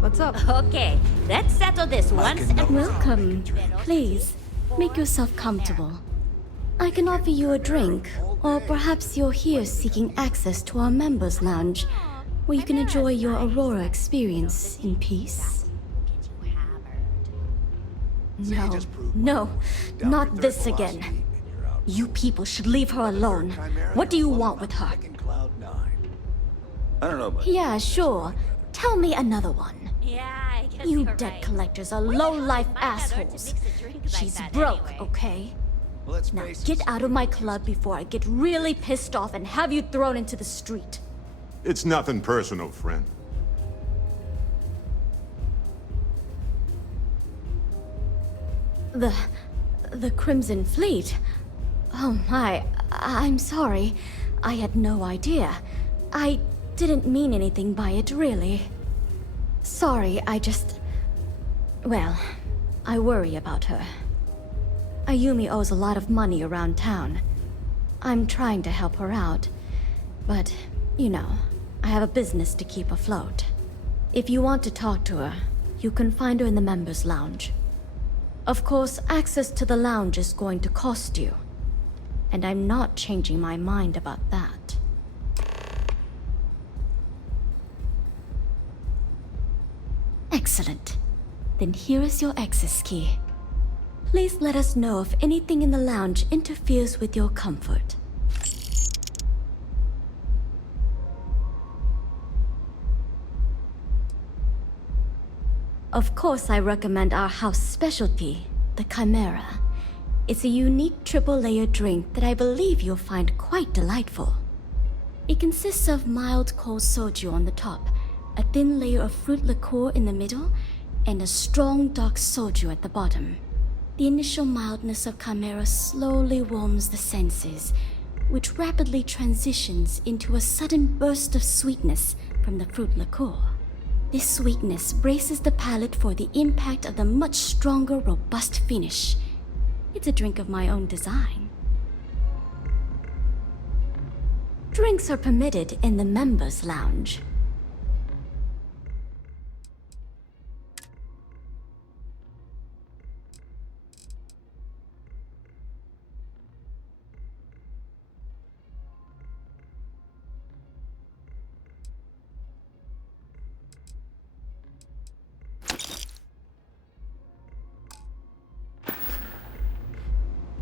What's up? Okay, let's settle this once and welcome. Please, make yourself comfortable. I can offer you a drink, or perhaps you're here seeking access to our members' lounge, where you can enjoy your Aurora experience in peace. No, not this again. You people should leave her alone. What do you want with her? I don't know, but... Yeah, sure. Tell me another one. Yeah, I guess You you're debt right. collectors are low-life assholes. She's broke, okay? Now get out of my club before I get really pissed off and have you thrown into the street. It's nothing personal, friend. The Crimson Fleet? Oh my, I'm sorry. I had no idea. I didn't mean anything by it, really. Sorry, well, I worry about her. Ayumi owes a lot of money around town. I'm trying to help her out, but, you know, I have a business to keep afloat. If you want to talk to her, you can find her in the members' lounge. Of course, access to the lounge is going to cost you, and I'm not changing my mind about that. Excellent. Then here is your access key. Please let us know if anything in the lounge interferes with your comfort. Of course, I recommend our house specialty, the Chimera. It's a unique triple-layer drink that I believe you'll find quite delightful. It consists of mild cold soju on the top, a thin layer of fruit liqueur in the middle, and a strong dark soju at the bottom. The initial mildness of Chimera slowly warms the senses, which rapidly transitions into a sudden burst of sweetness from the fruit liqueur. This sweetness braces the palate for the impact of the much stronger, robust finish. It's a drink of my own design. Drinks are permitted in the members' lounge.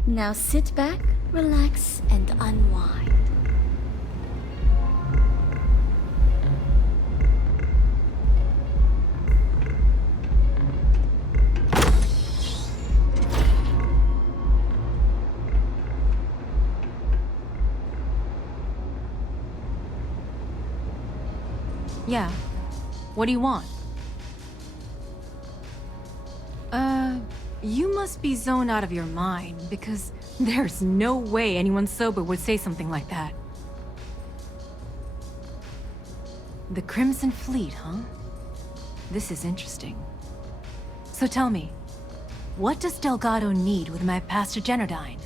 Now sit back, relax, and unwind. Yeah. What do you want? You must be zoned out of your mind, because there's no way anyone sober would say something like that. The Crimson Fleet, huh? This is interesting. So tell me, what does Delgado need with my Pastor Genodyne?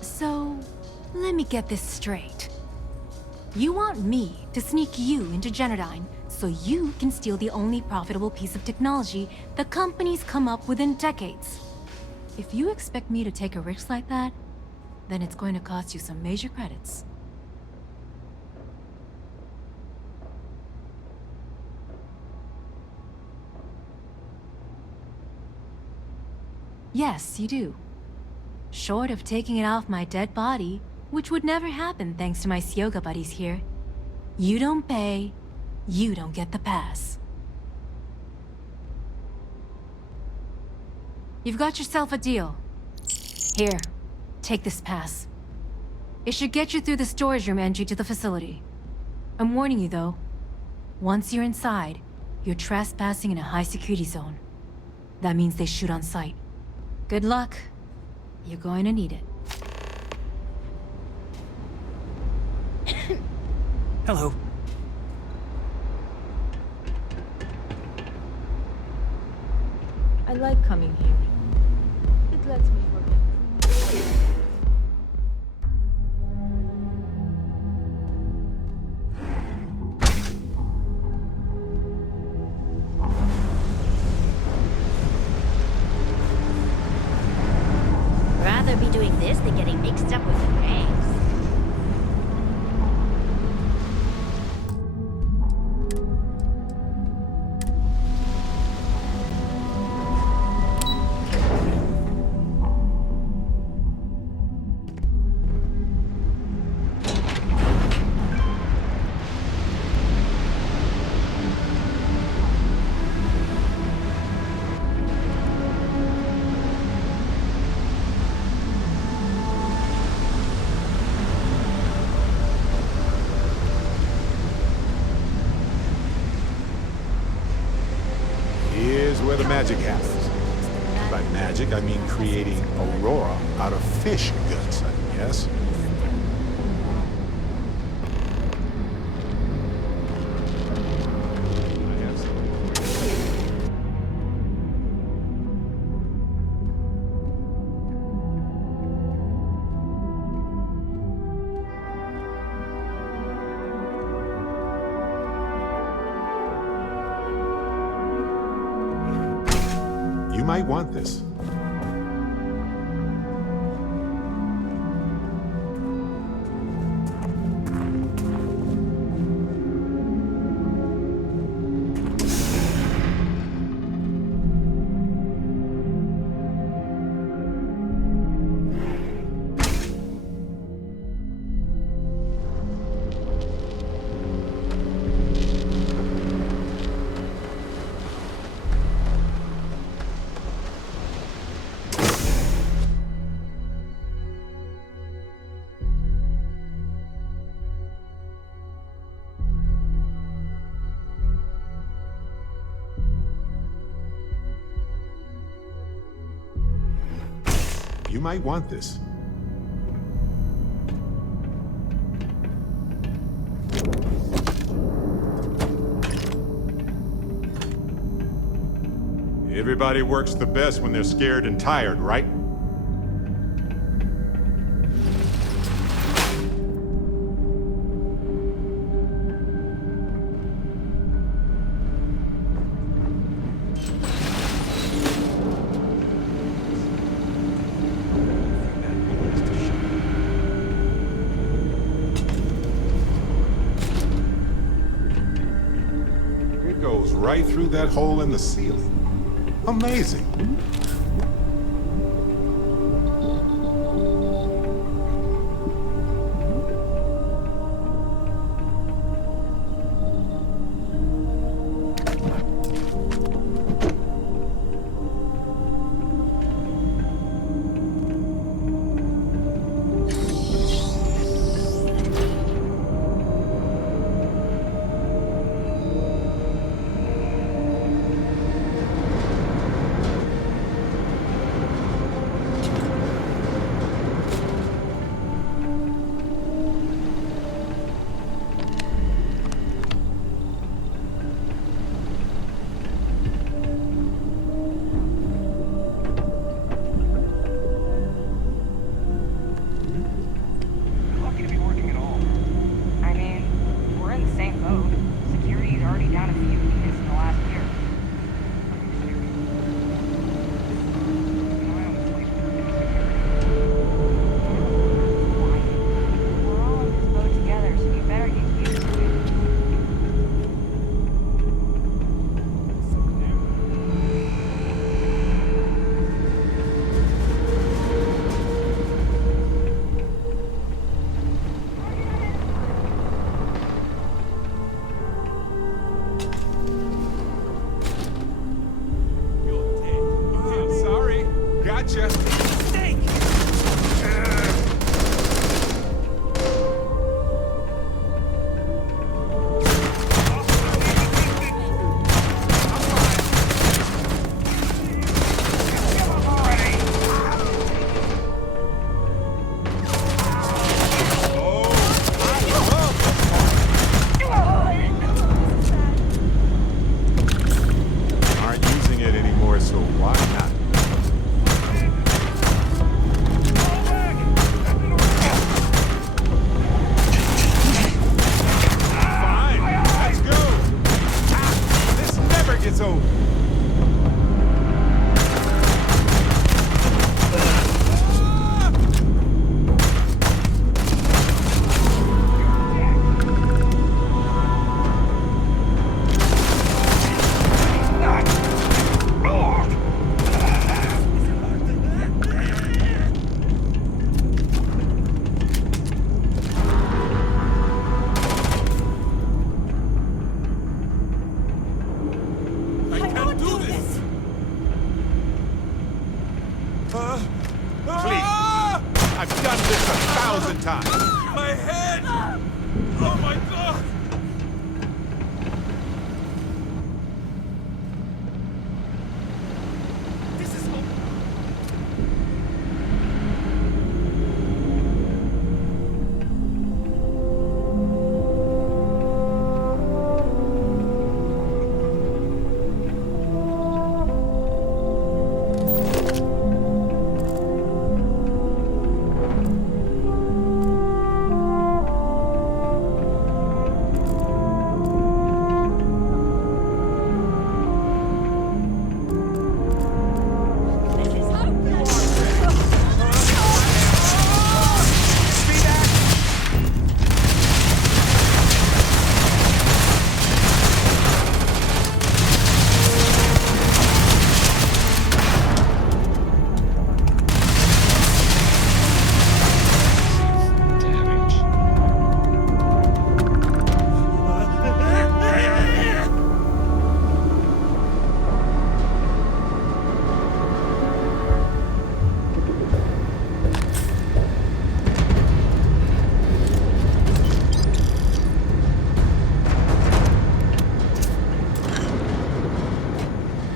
So, let me get this straight. You want me to sneak you into Genodyne so you can steal the only profitable piece of technology the company's come up with in decades. If you expect me to take a risk like that, then it's going to cost you some major credits. Yes, you do. Short of taking it off my dead body, which would never happen thanks to my Syoga buddies here. You don't pay, you don't get the pass. You've got yourself a deal. Here, take this pass. It should get you through the storage room entry to the facility. I'm warning you though, once you're inside, you're trespassing in a high security zone. That means they shoot on sight. Good luck. You're going to need it. Hello. I like coming here. It lets me forget. Rather be doing this than getting mixed up with ranks. Here's where the magic happens. By magic, I mean creating Aurora out of fish guts, I guess. You might want this. You might want this. Everybody works the best when they're scared and tired, right? It goes right through that hole in the ceiling. Amazing. Gotcha! Snake! Aren't using it anymore, so why not? Fine, let's go. This never gets old. I can't do this! Please. I've done this 1,000 times. My head! Oh my god! This is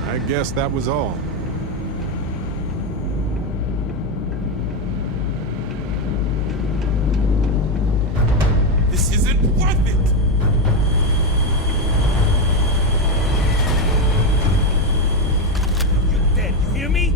I guess that was all. This isn't worth it! You're dead, you hear me?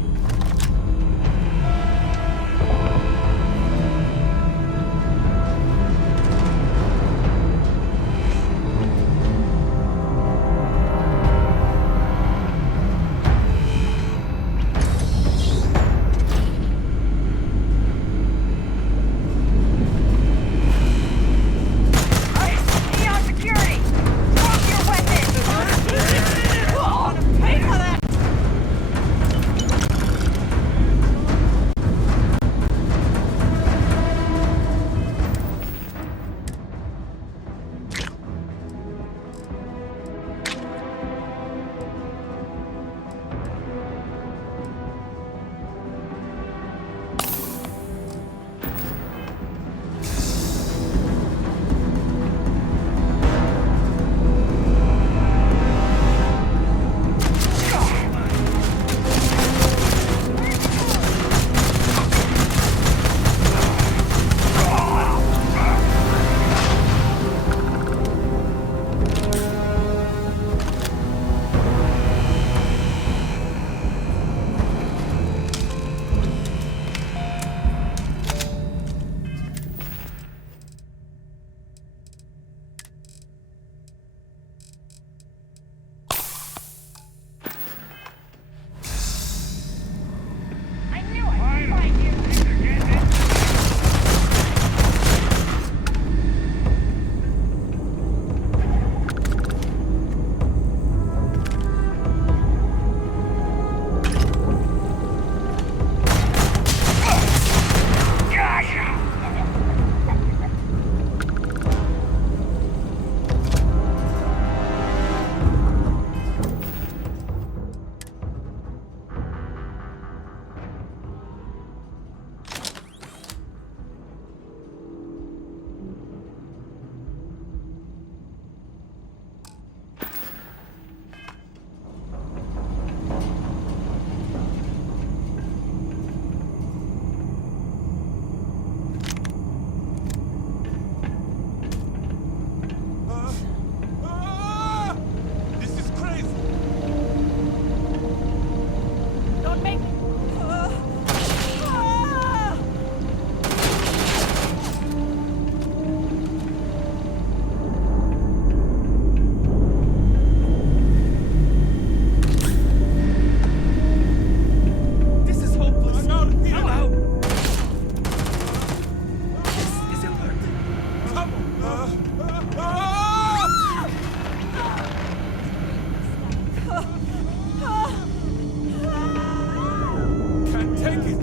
take it.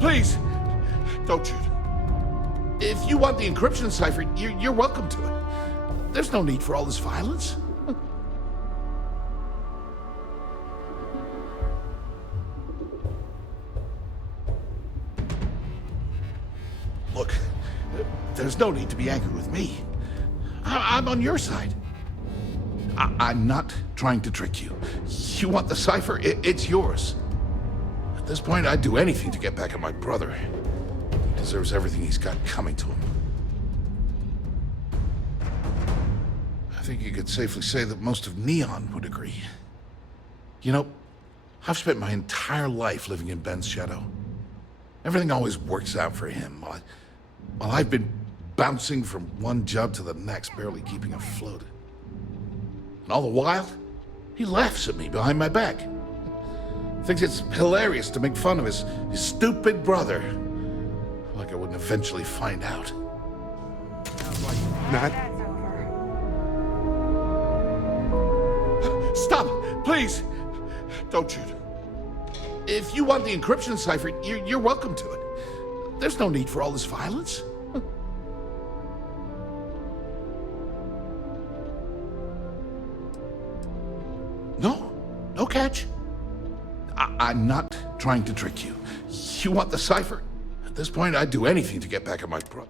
Please, don't shoot. If you want the encryption cipher, you're welcome to it. There's no need for all this violence. Look, there's no need to be angry with me. I'm on your side. I'm not trying to trick you. You want the cipher? It's yours. At this point, I'd do anything to get back at my brother. He deserves everything he's got coming to him. I think you could safely say that most of Neon would agree. You know, I've spent my entire life living in Ben's shadow. Everything always works out for him, while I've been bouncing from one job to the next, barely keeping afloat. And all the while, he laughs at me behind my back. Thinks it's hilarious to make fun of his stupid brother. Like I wouldn't eventually find out. Not. Stop! Please! Don't shoot. If you want the encryption cipher, you're welcome to it. There's no need for all this violence. No catch. I'm not trying to trick you. You want the cipher? At this point, I'd do anything to get back at my brother.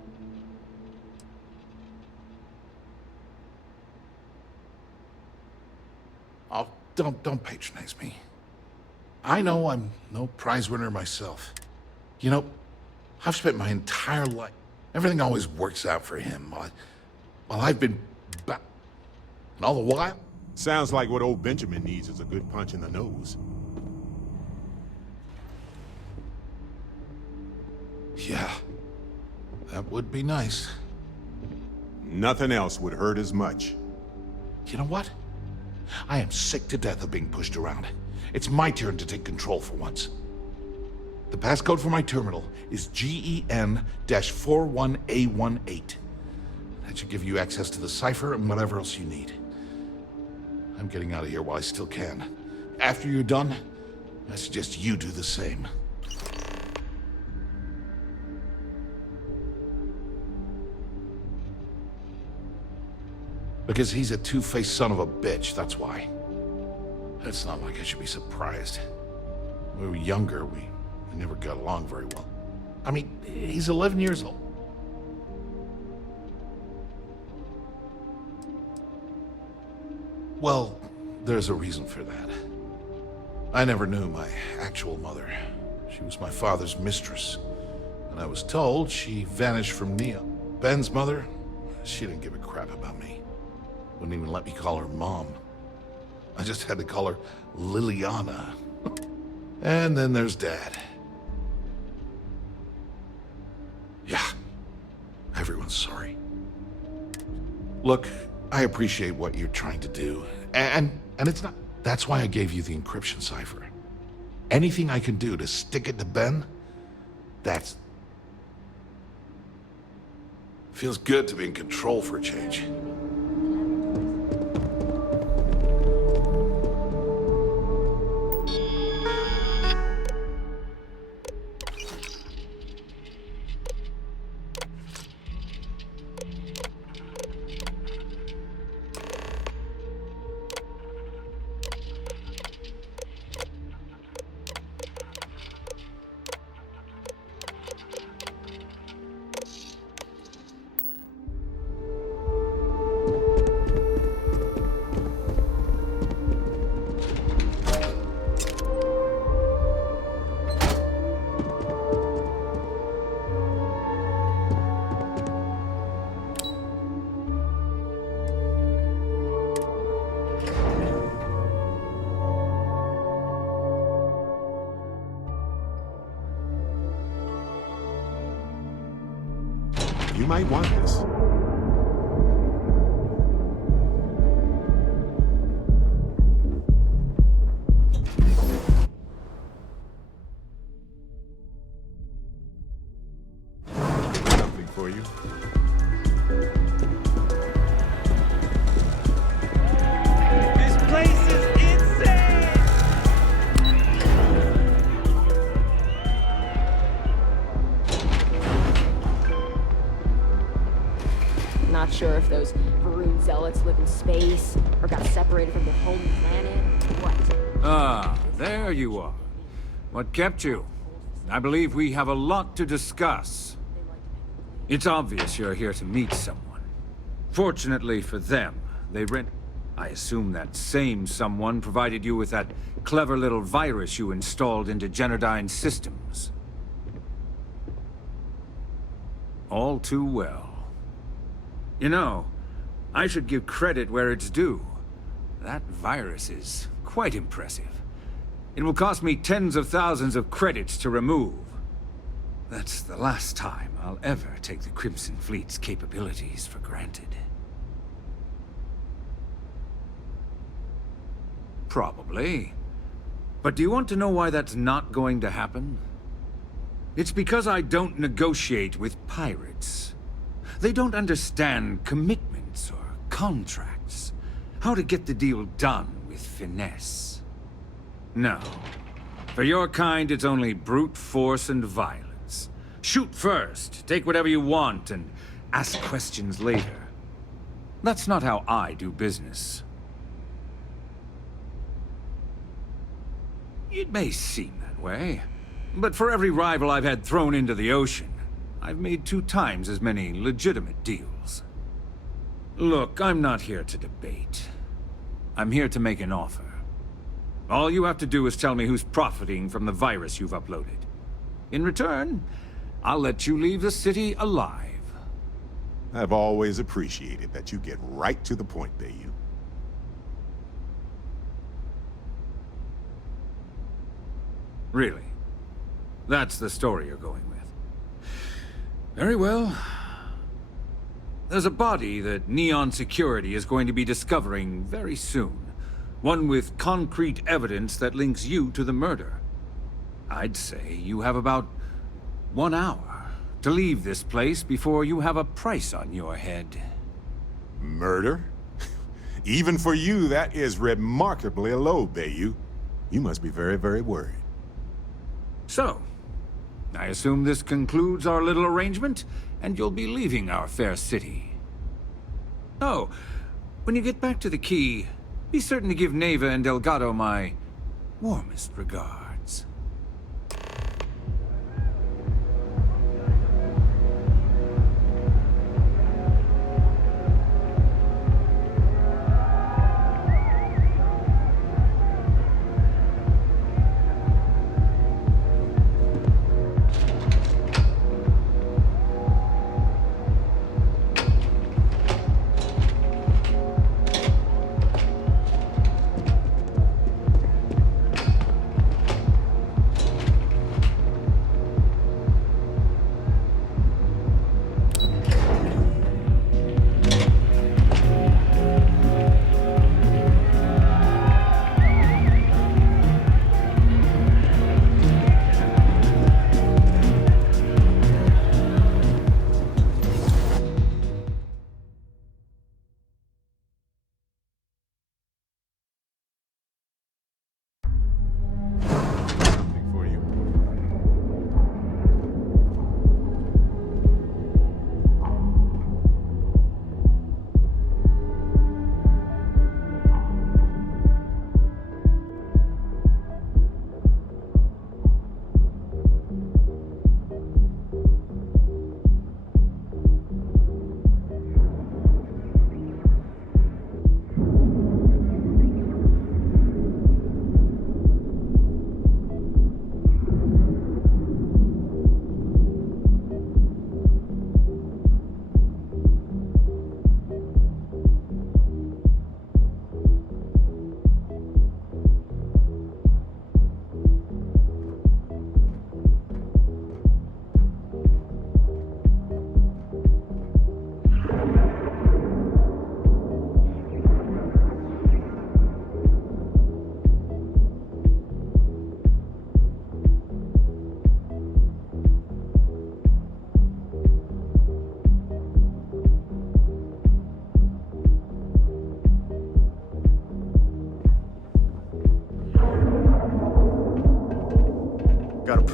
Oh, don't patronize me. I know I'm no prize winner myself. You know, I've spent my entire life. Everything always works out for him, while I've been and all the while. Sounds like what old Benjamin needs is a good punch in the nose. Yeah, that would be nice. Nothing else would hurt as much. You know what? I am sick to death of being pushed around. It's my turn to take control for once. The passcode for my terminal is GEN-41A18. That should give you access to the cipher and whatever else you need. I'm getting out of here while I still can. After you're done, I suggest you do the same. Because he's a two-faced son of a bitch, that's why. It's not like I should be surprised. When we were younger, we We never got along very well. I mean, he's 11 years old. Well, there's a reason for that. I never knew my actual mother. She was my father's mistress. And I was told she vanished from Neo. Ben's mother, she didn't give a crap about me. Wouldn't even let me call her Mom. I just had to call her Liliana. And then there's Dad. Yeah, everyone's sorry. Look, I appreciate what you're trying to do. And it's not... That's why I gave you the encryption cipher. Anything I can do to stick it to Ben, that's... Feels good to be in control for a change. You might want this. Something for you. This place is insane! Not sure if those Varun zealots live in space, or got separated from their home planet, or what. Ah, there you are. What kept you? I believe we have a lot to discuss. It's obvious you're here to meet someone. Fortunately for them, they rent... I assume that same someone provided you with that clever little virus you installed into Genodyne's systems. All too well. You know, I should give credit where it's due. That virus is quite impressive. It will cost me tens of thousands of credits to remove. That's the last time I'll ever take the Crimson Fleet's capabilities for granted. Probably. But do you want to know why that's not going to happen? It's because I don't negotiate with pirates. They don't understand commitments or contracts. How to get the deal done with finesse. No. For your kind, it's only brute force and violence. Shoot first, take whatever you want, and ask questions later. That's not how I do business. It may seem that way, but for every rival I've had thrown into the ocean, I've made 2 times as many legitimate deals. Look, I'm not here to debate. I'm here to make an offer. All you have to do is tell me who's profiting from the virus you've uploaded. In return, I'll let you leave the city alive. I've always appreciated that you get right to the point, Bayou. Really? That's the story you're going with. Very well. There's a body that Neon Security is going to be discovering very soon. One with concrete evidence that links you to the murder. I'd say you have about 1 hour to leave this place before you have a price on your head. Murder? Even for you, that is remarkably low, Bayou. You must be very, very worried. So, I assume this concludes our little arrangement, and you'll be leaving our fair city. Oh, when you get back to the Key, be certain to give Neva and Delgado my warmest regards.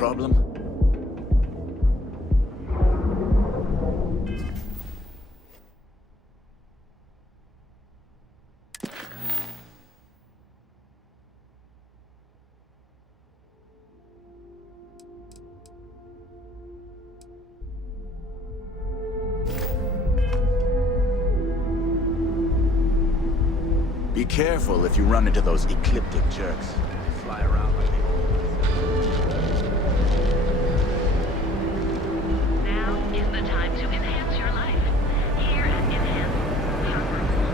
problem? Be careful if you run into those ecliptic jerks. They fly around like they... Now is the time to enhance your life. Here at Enhance, we offer full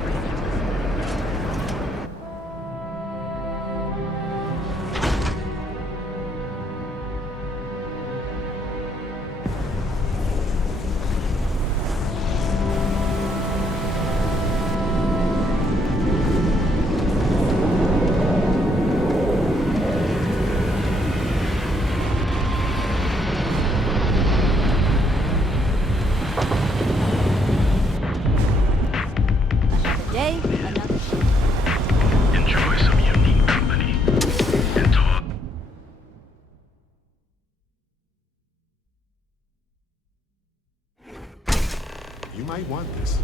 Enjoy some unique company and talk. You might want this.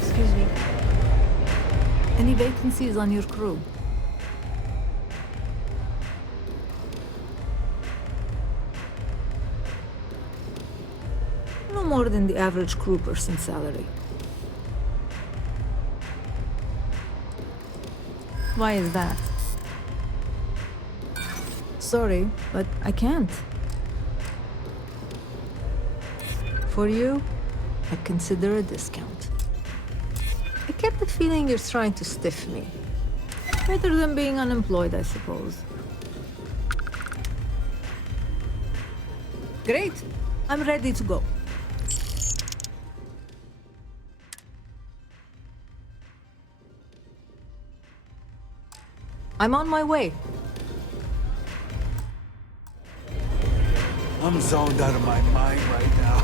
Excuse me. Any vacancies on your crew? No more than the average crew person salary. Why is that? Sorry, but I can't. For you, I consider a discount. I get the feeling you're trying to stiff me. Better than being unemployed, I suppose. Great. I'm ready to go. I'm on my way. I'm zoned out of my mind right now.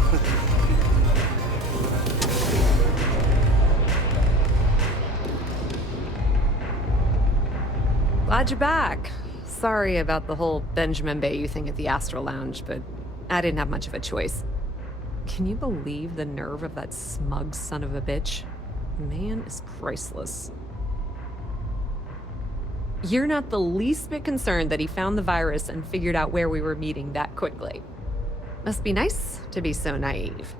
Glad you're back. Sorry about the whole Benjamin Bayou thing at the Astral Lounge, but I didn't have much of a choice. Can you believe the nerve of that smug son of a bitch? The man is priceless. You're not the least bit concerned that he found the virus and figured out where we were meeting that quickly. Must be nice to be so naive.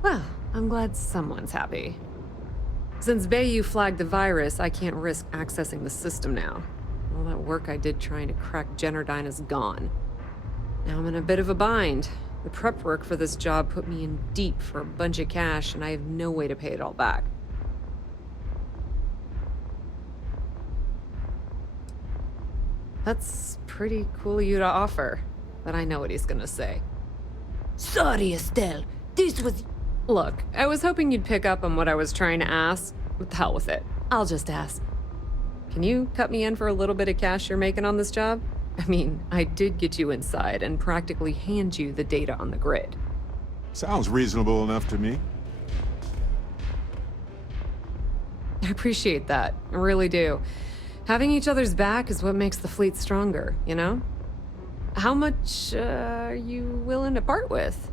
Well, I'm glad someone's happy. Since Bayou flagged the virus, I can't risk accessing the system now. All that work I did trying to crack Generdyne is gone. Now I'm in a bit of a bind. The prep work for this job put me in deep for a bunch of cash, and I have no way to pay it all back. That's pretty cool of you to offer, but I know what he's gonna say. Sorry, Estelle. This was... Look, I was hoping you'd pick up on what I was trying to ask. What the hell with it? I'll just ask. Can you cut me in for a little bit of cash you're making on this job? I mean, I did get you inside and practically hand you the data on the grid. Sounds reasonable enough to me. I appreciate that. I really do. Having each other's back is what makes the fleet stronger, you know? How much are you willing to part with?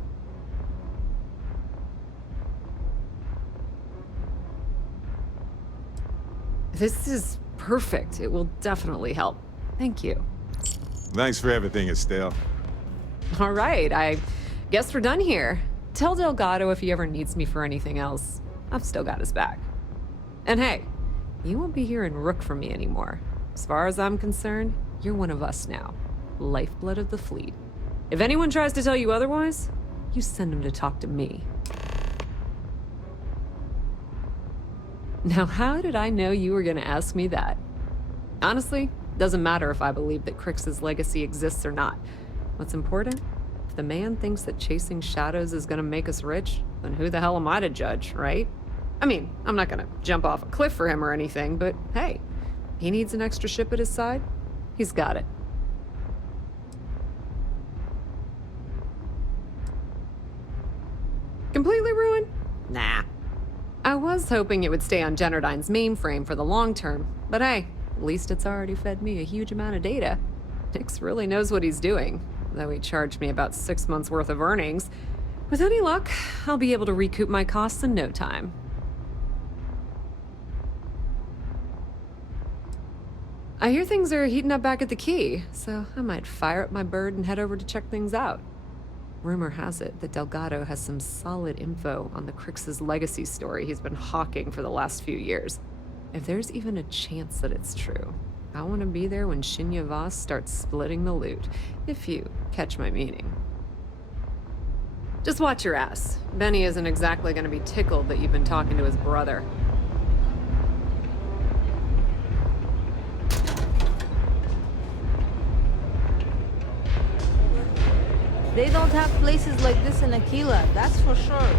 This is perfect. It will definitely help. Thank you. Thanks for everything, Estelle. All right, I guess we're done here. Tell Delgado if he ever needs me for anything else. I've still got his back. And hey, you won't be hearing Rook from me anymore. As far as I'm concerned, you're one of us now. Lifeblood of the fleet. If anyone tries to tell you otherwise, you send them to talk to me. Now, how did I know you were gonna ask me that? Honestly, doesn't matter if I believe that Crix's legacy exists or not. What's important? If the man thinks that chasing shadows is gonna make us rich, then who the hell am I to judge, right? I mean, I'm not gonna jump off a cliff for him or anything, but hey, he needs an extra ship at his side, he's got it. Completely ruined? Nah. I was hoping it would stay on Generdyne's mainframe for the long term, but hey, at least it's already fed me a huge amount of data. Nix really knows what he's doing, though he charged me about 6 months worth of earnings. With any luck, I'll be able to recoup my costs in no time. I hear things are heating up back at the Key, so I might fire up my bird and head over to check things out. Rumor has it that Delgado has some solid info on the Crix's legacy story he's been hawking for the last few years. If there's even a chance that it's true, I want to be there when Shinya Voss starts splitting the loot, if you catch my meaning. Just watch your ass. Benny isn't exactly going to be tickled that you've been talking to his brother. They don't have places like this in Aquila, that's for sure.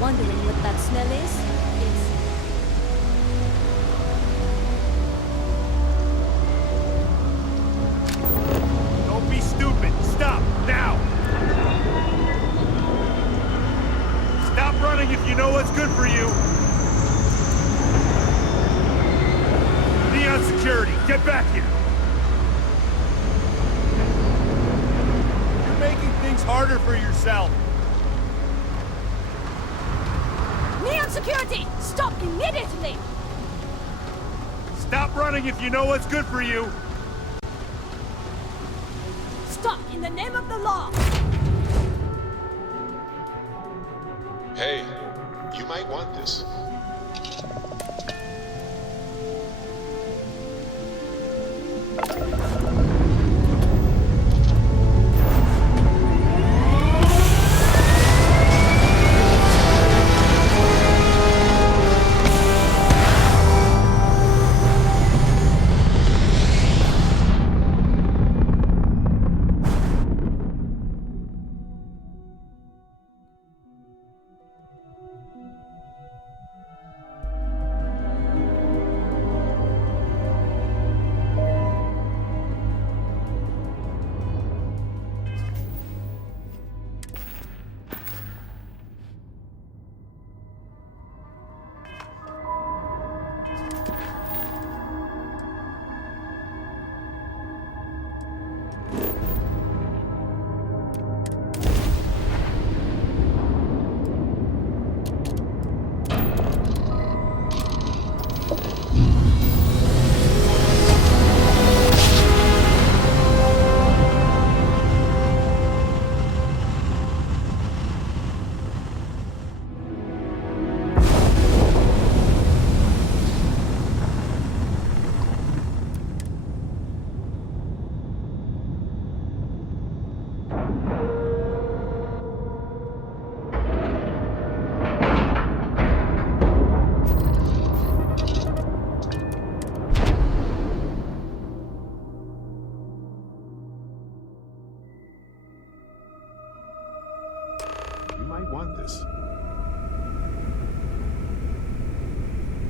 Wondering what that smell is? Don't be stupid. Stop, now! Stop running if you know what's good for you. Neon security, get back here. You're making things harder for yourself. Neon security! Stop immediately! Stop running if you know what's good for you. Stop in the name of the law! Hey, you might want this.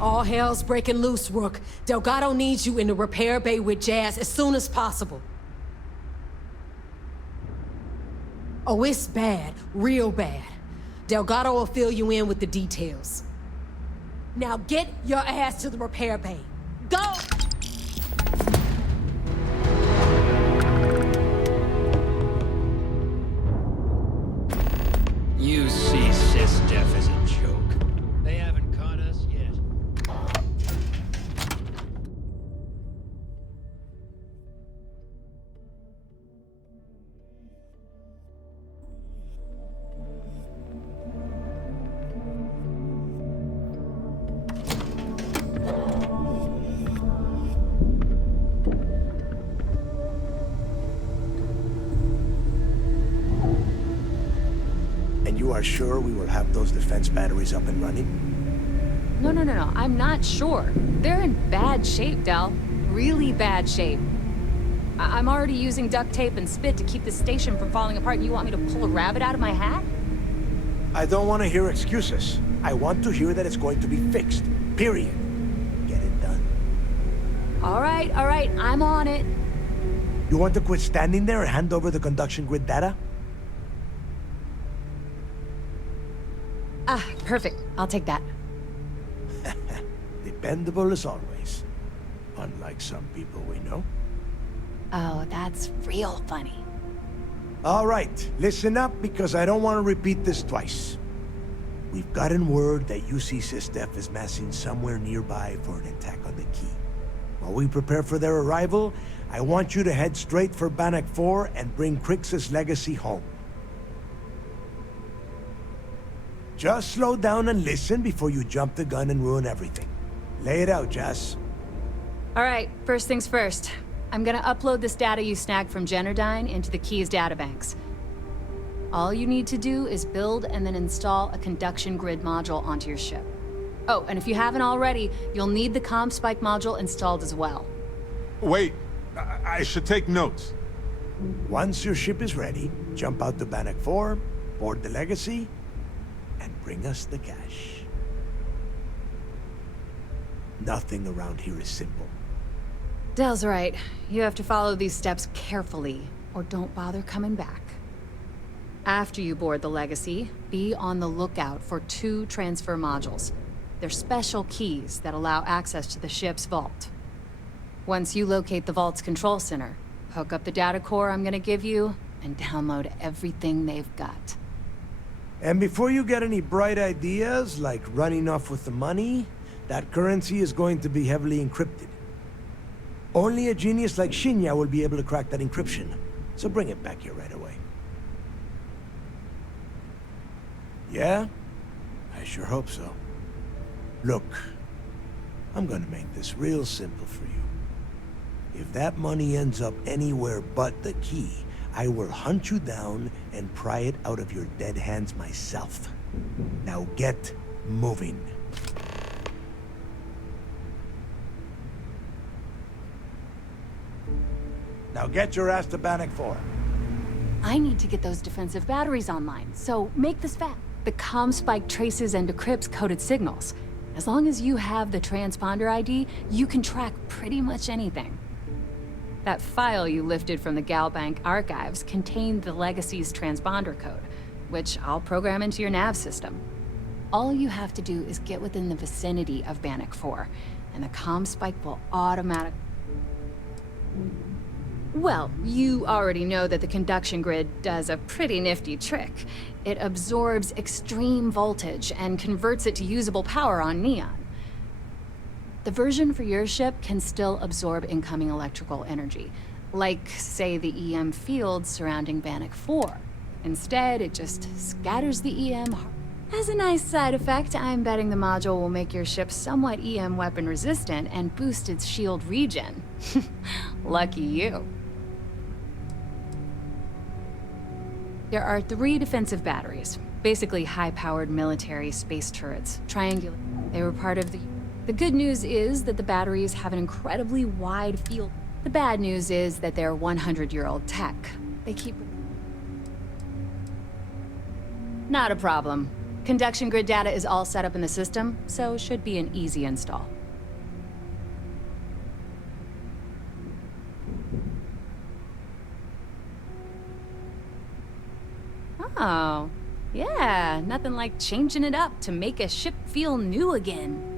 All hell's breaking loose, Rook. Delgado needs you in the repair bay with Jazz as soon as possible. Oh, it's bad. Real bad. Delgado will fill you in with the details. Now get your ass to the repair bay. Go! You see Sys Def as a joke. sure we will have those defense batteries up and running? No, I'm not sure. They're in bad shape, Del. Really bad shape. I'm already using duct tape and spit to keep the station from falling apart, and you want me to pull a rabbit out of my hat? I don't want to hear excuses. I want to hear that it's going to be fixed. Period. Get it done. All right, I'm on it. You want to quit standing there and hand over the conduction grid data? Ah, perfect. I'll take that. Dependable as always. Unlike some people we know. Oh, that's real funny. All right, listen up because I don't want to repeat this twice. We've gotten word that UC SysDef is massing somewhere nearby for an attack on the key. While we prepare for their arrival, I want you to head straight for Bannock 4 and bring Crixus' legacy home. Just slow down and listen before you jump the gun and ruin everything. Lay it out, Jess. All right, first things first. I'm gonna upload this data you snagged from Generdyne into the Key's databanks. All you need to do is build and then install a conduction grid module onto your ship. Oh, and if you haven't already, you'll need the comm spike module installed as well. Wait, I should take notes. Once your ship is ready, jump out to Bannock 4, board the legacy, and bring us the cash. Nothing around here is simple. Del's right. You have to follow these steps carefully, or don't bother coming back. After you board the Legacy, be on the lookout for 2 transfer modules. They're special keys that allow access to the ship's vault. Once you locate the vault's control center, hook up the data core I'm gonna give you, and download everything they've got. And before you get any bright ideas, like running off with the money, that currency is going to be heavily encrypted. Only a genius like Shinya will be able to crack that encryption, so bring it back here right away. Yeah? I sure hope so. Look, I'm gonna make this real simple for you. If that money ends up anywhere but the key, I will hunt you down and pry it out of your dead hands myself. Now get moving. Now get your ass to Bannock 4. I need to get those defensive batteries online, so make this fast. The comm spike traces and decrypts coded signals. As long as you have the transponder ID, you can track pretty much anything. That file you lifted from the Galbank archives contained the Legacy's transponder code, which I'll program into your nav system. All you have to do is get within the vicinity of Bannock 4, and the comm spike will automatically... Well, you already know that the conduction grid does a pretty nifty trick. It absorbs extreme voltage and converts it to usable power on Neon. The version for your ship can still absorb incoming electrical energy, like, say, the EM field surrounding Bannock 4. Instead, it just scatters the EM. As a nice side effect, I'm betting the module will make your ship somewhat EM weapon resistant and boost its shield regen. Lucky you. There are 3 defensive batteries, basically high-powered military space turrets, triangular. They were part of the... The good news is that the batteries have an incredibly wide field. The bad news is that they're 100-year-old tech. They keep... Not a problem. Conduction grid data is all set up in the system, so should be an easy install. Oh, yeah, nothing like changing it up to make a ship feel new again.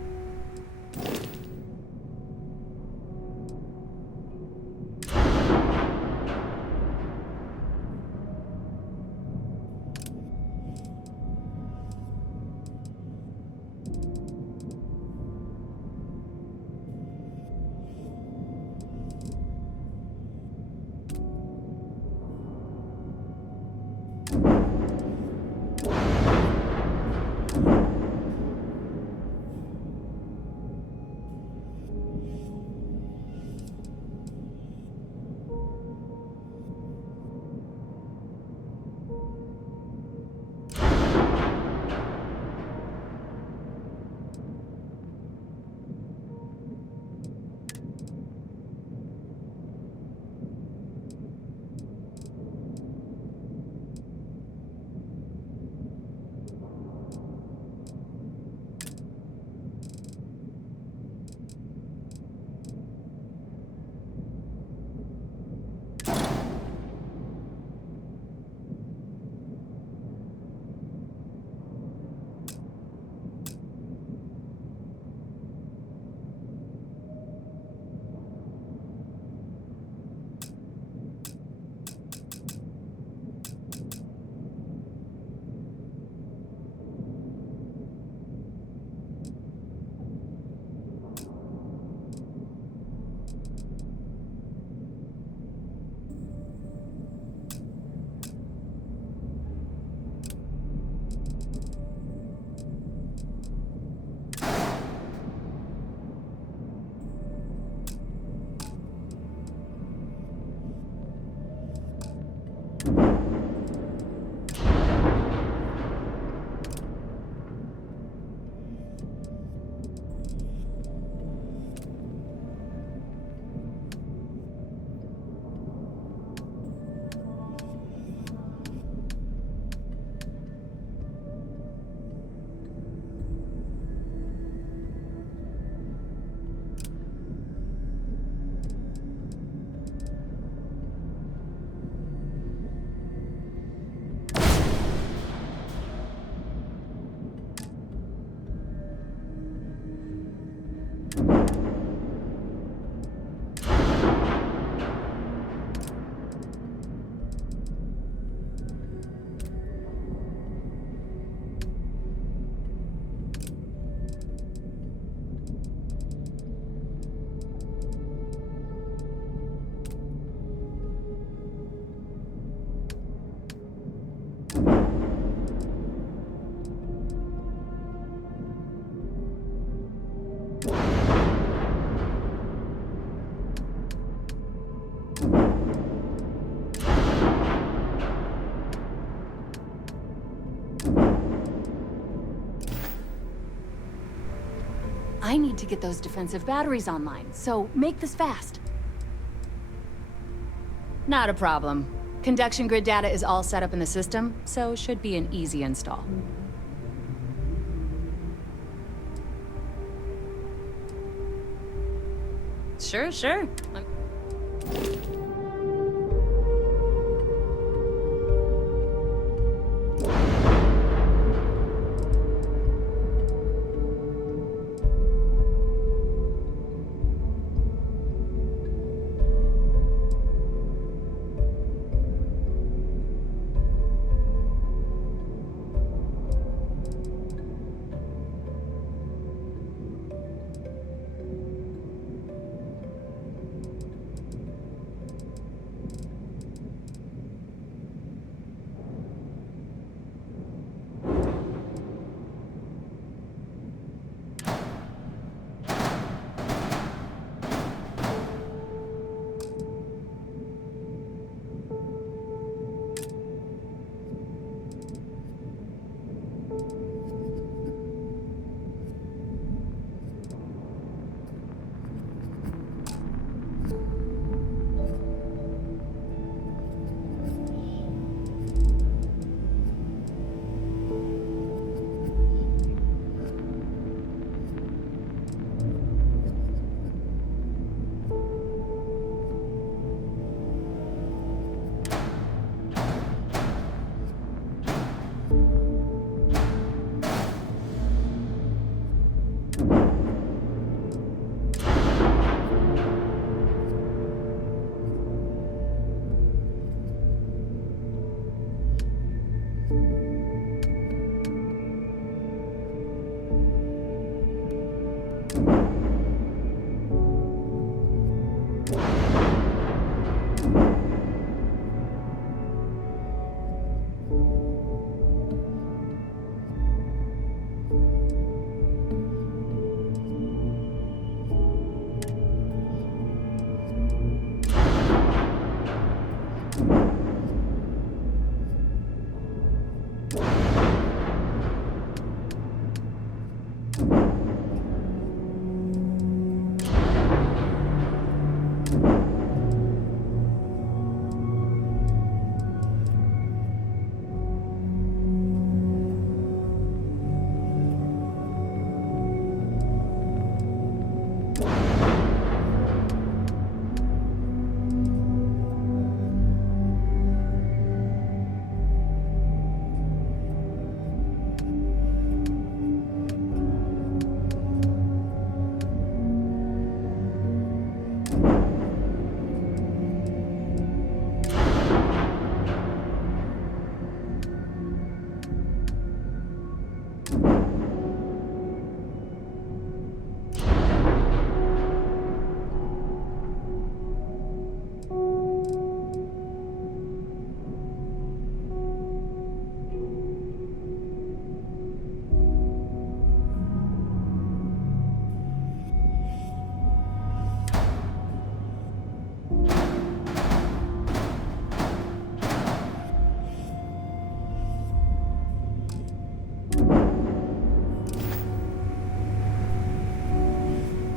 I need to get those defensive batteries online, so make this fast. Not a problem. Conduction grid data is all set up in the system, so it should be an easy install. Sure.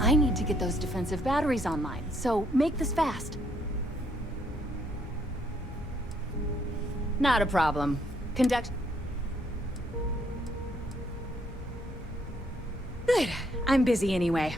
I need to get those defensive batteries online, so make this fast. Not a problem. Good. I'm busy anyway.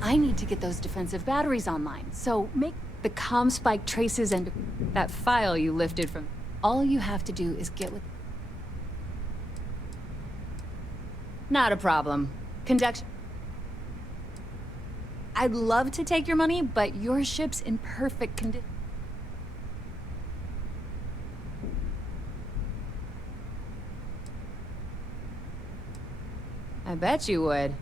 I need to get those defensive batteries online, so make the comm spike traces and that file you lifted from. All you have to do is get with. Not a problem. Conduct. I'd love to take your money, but your ship's in perfect condition. I bet you would.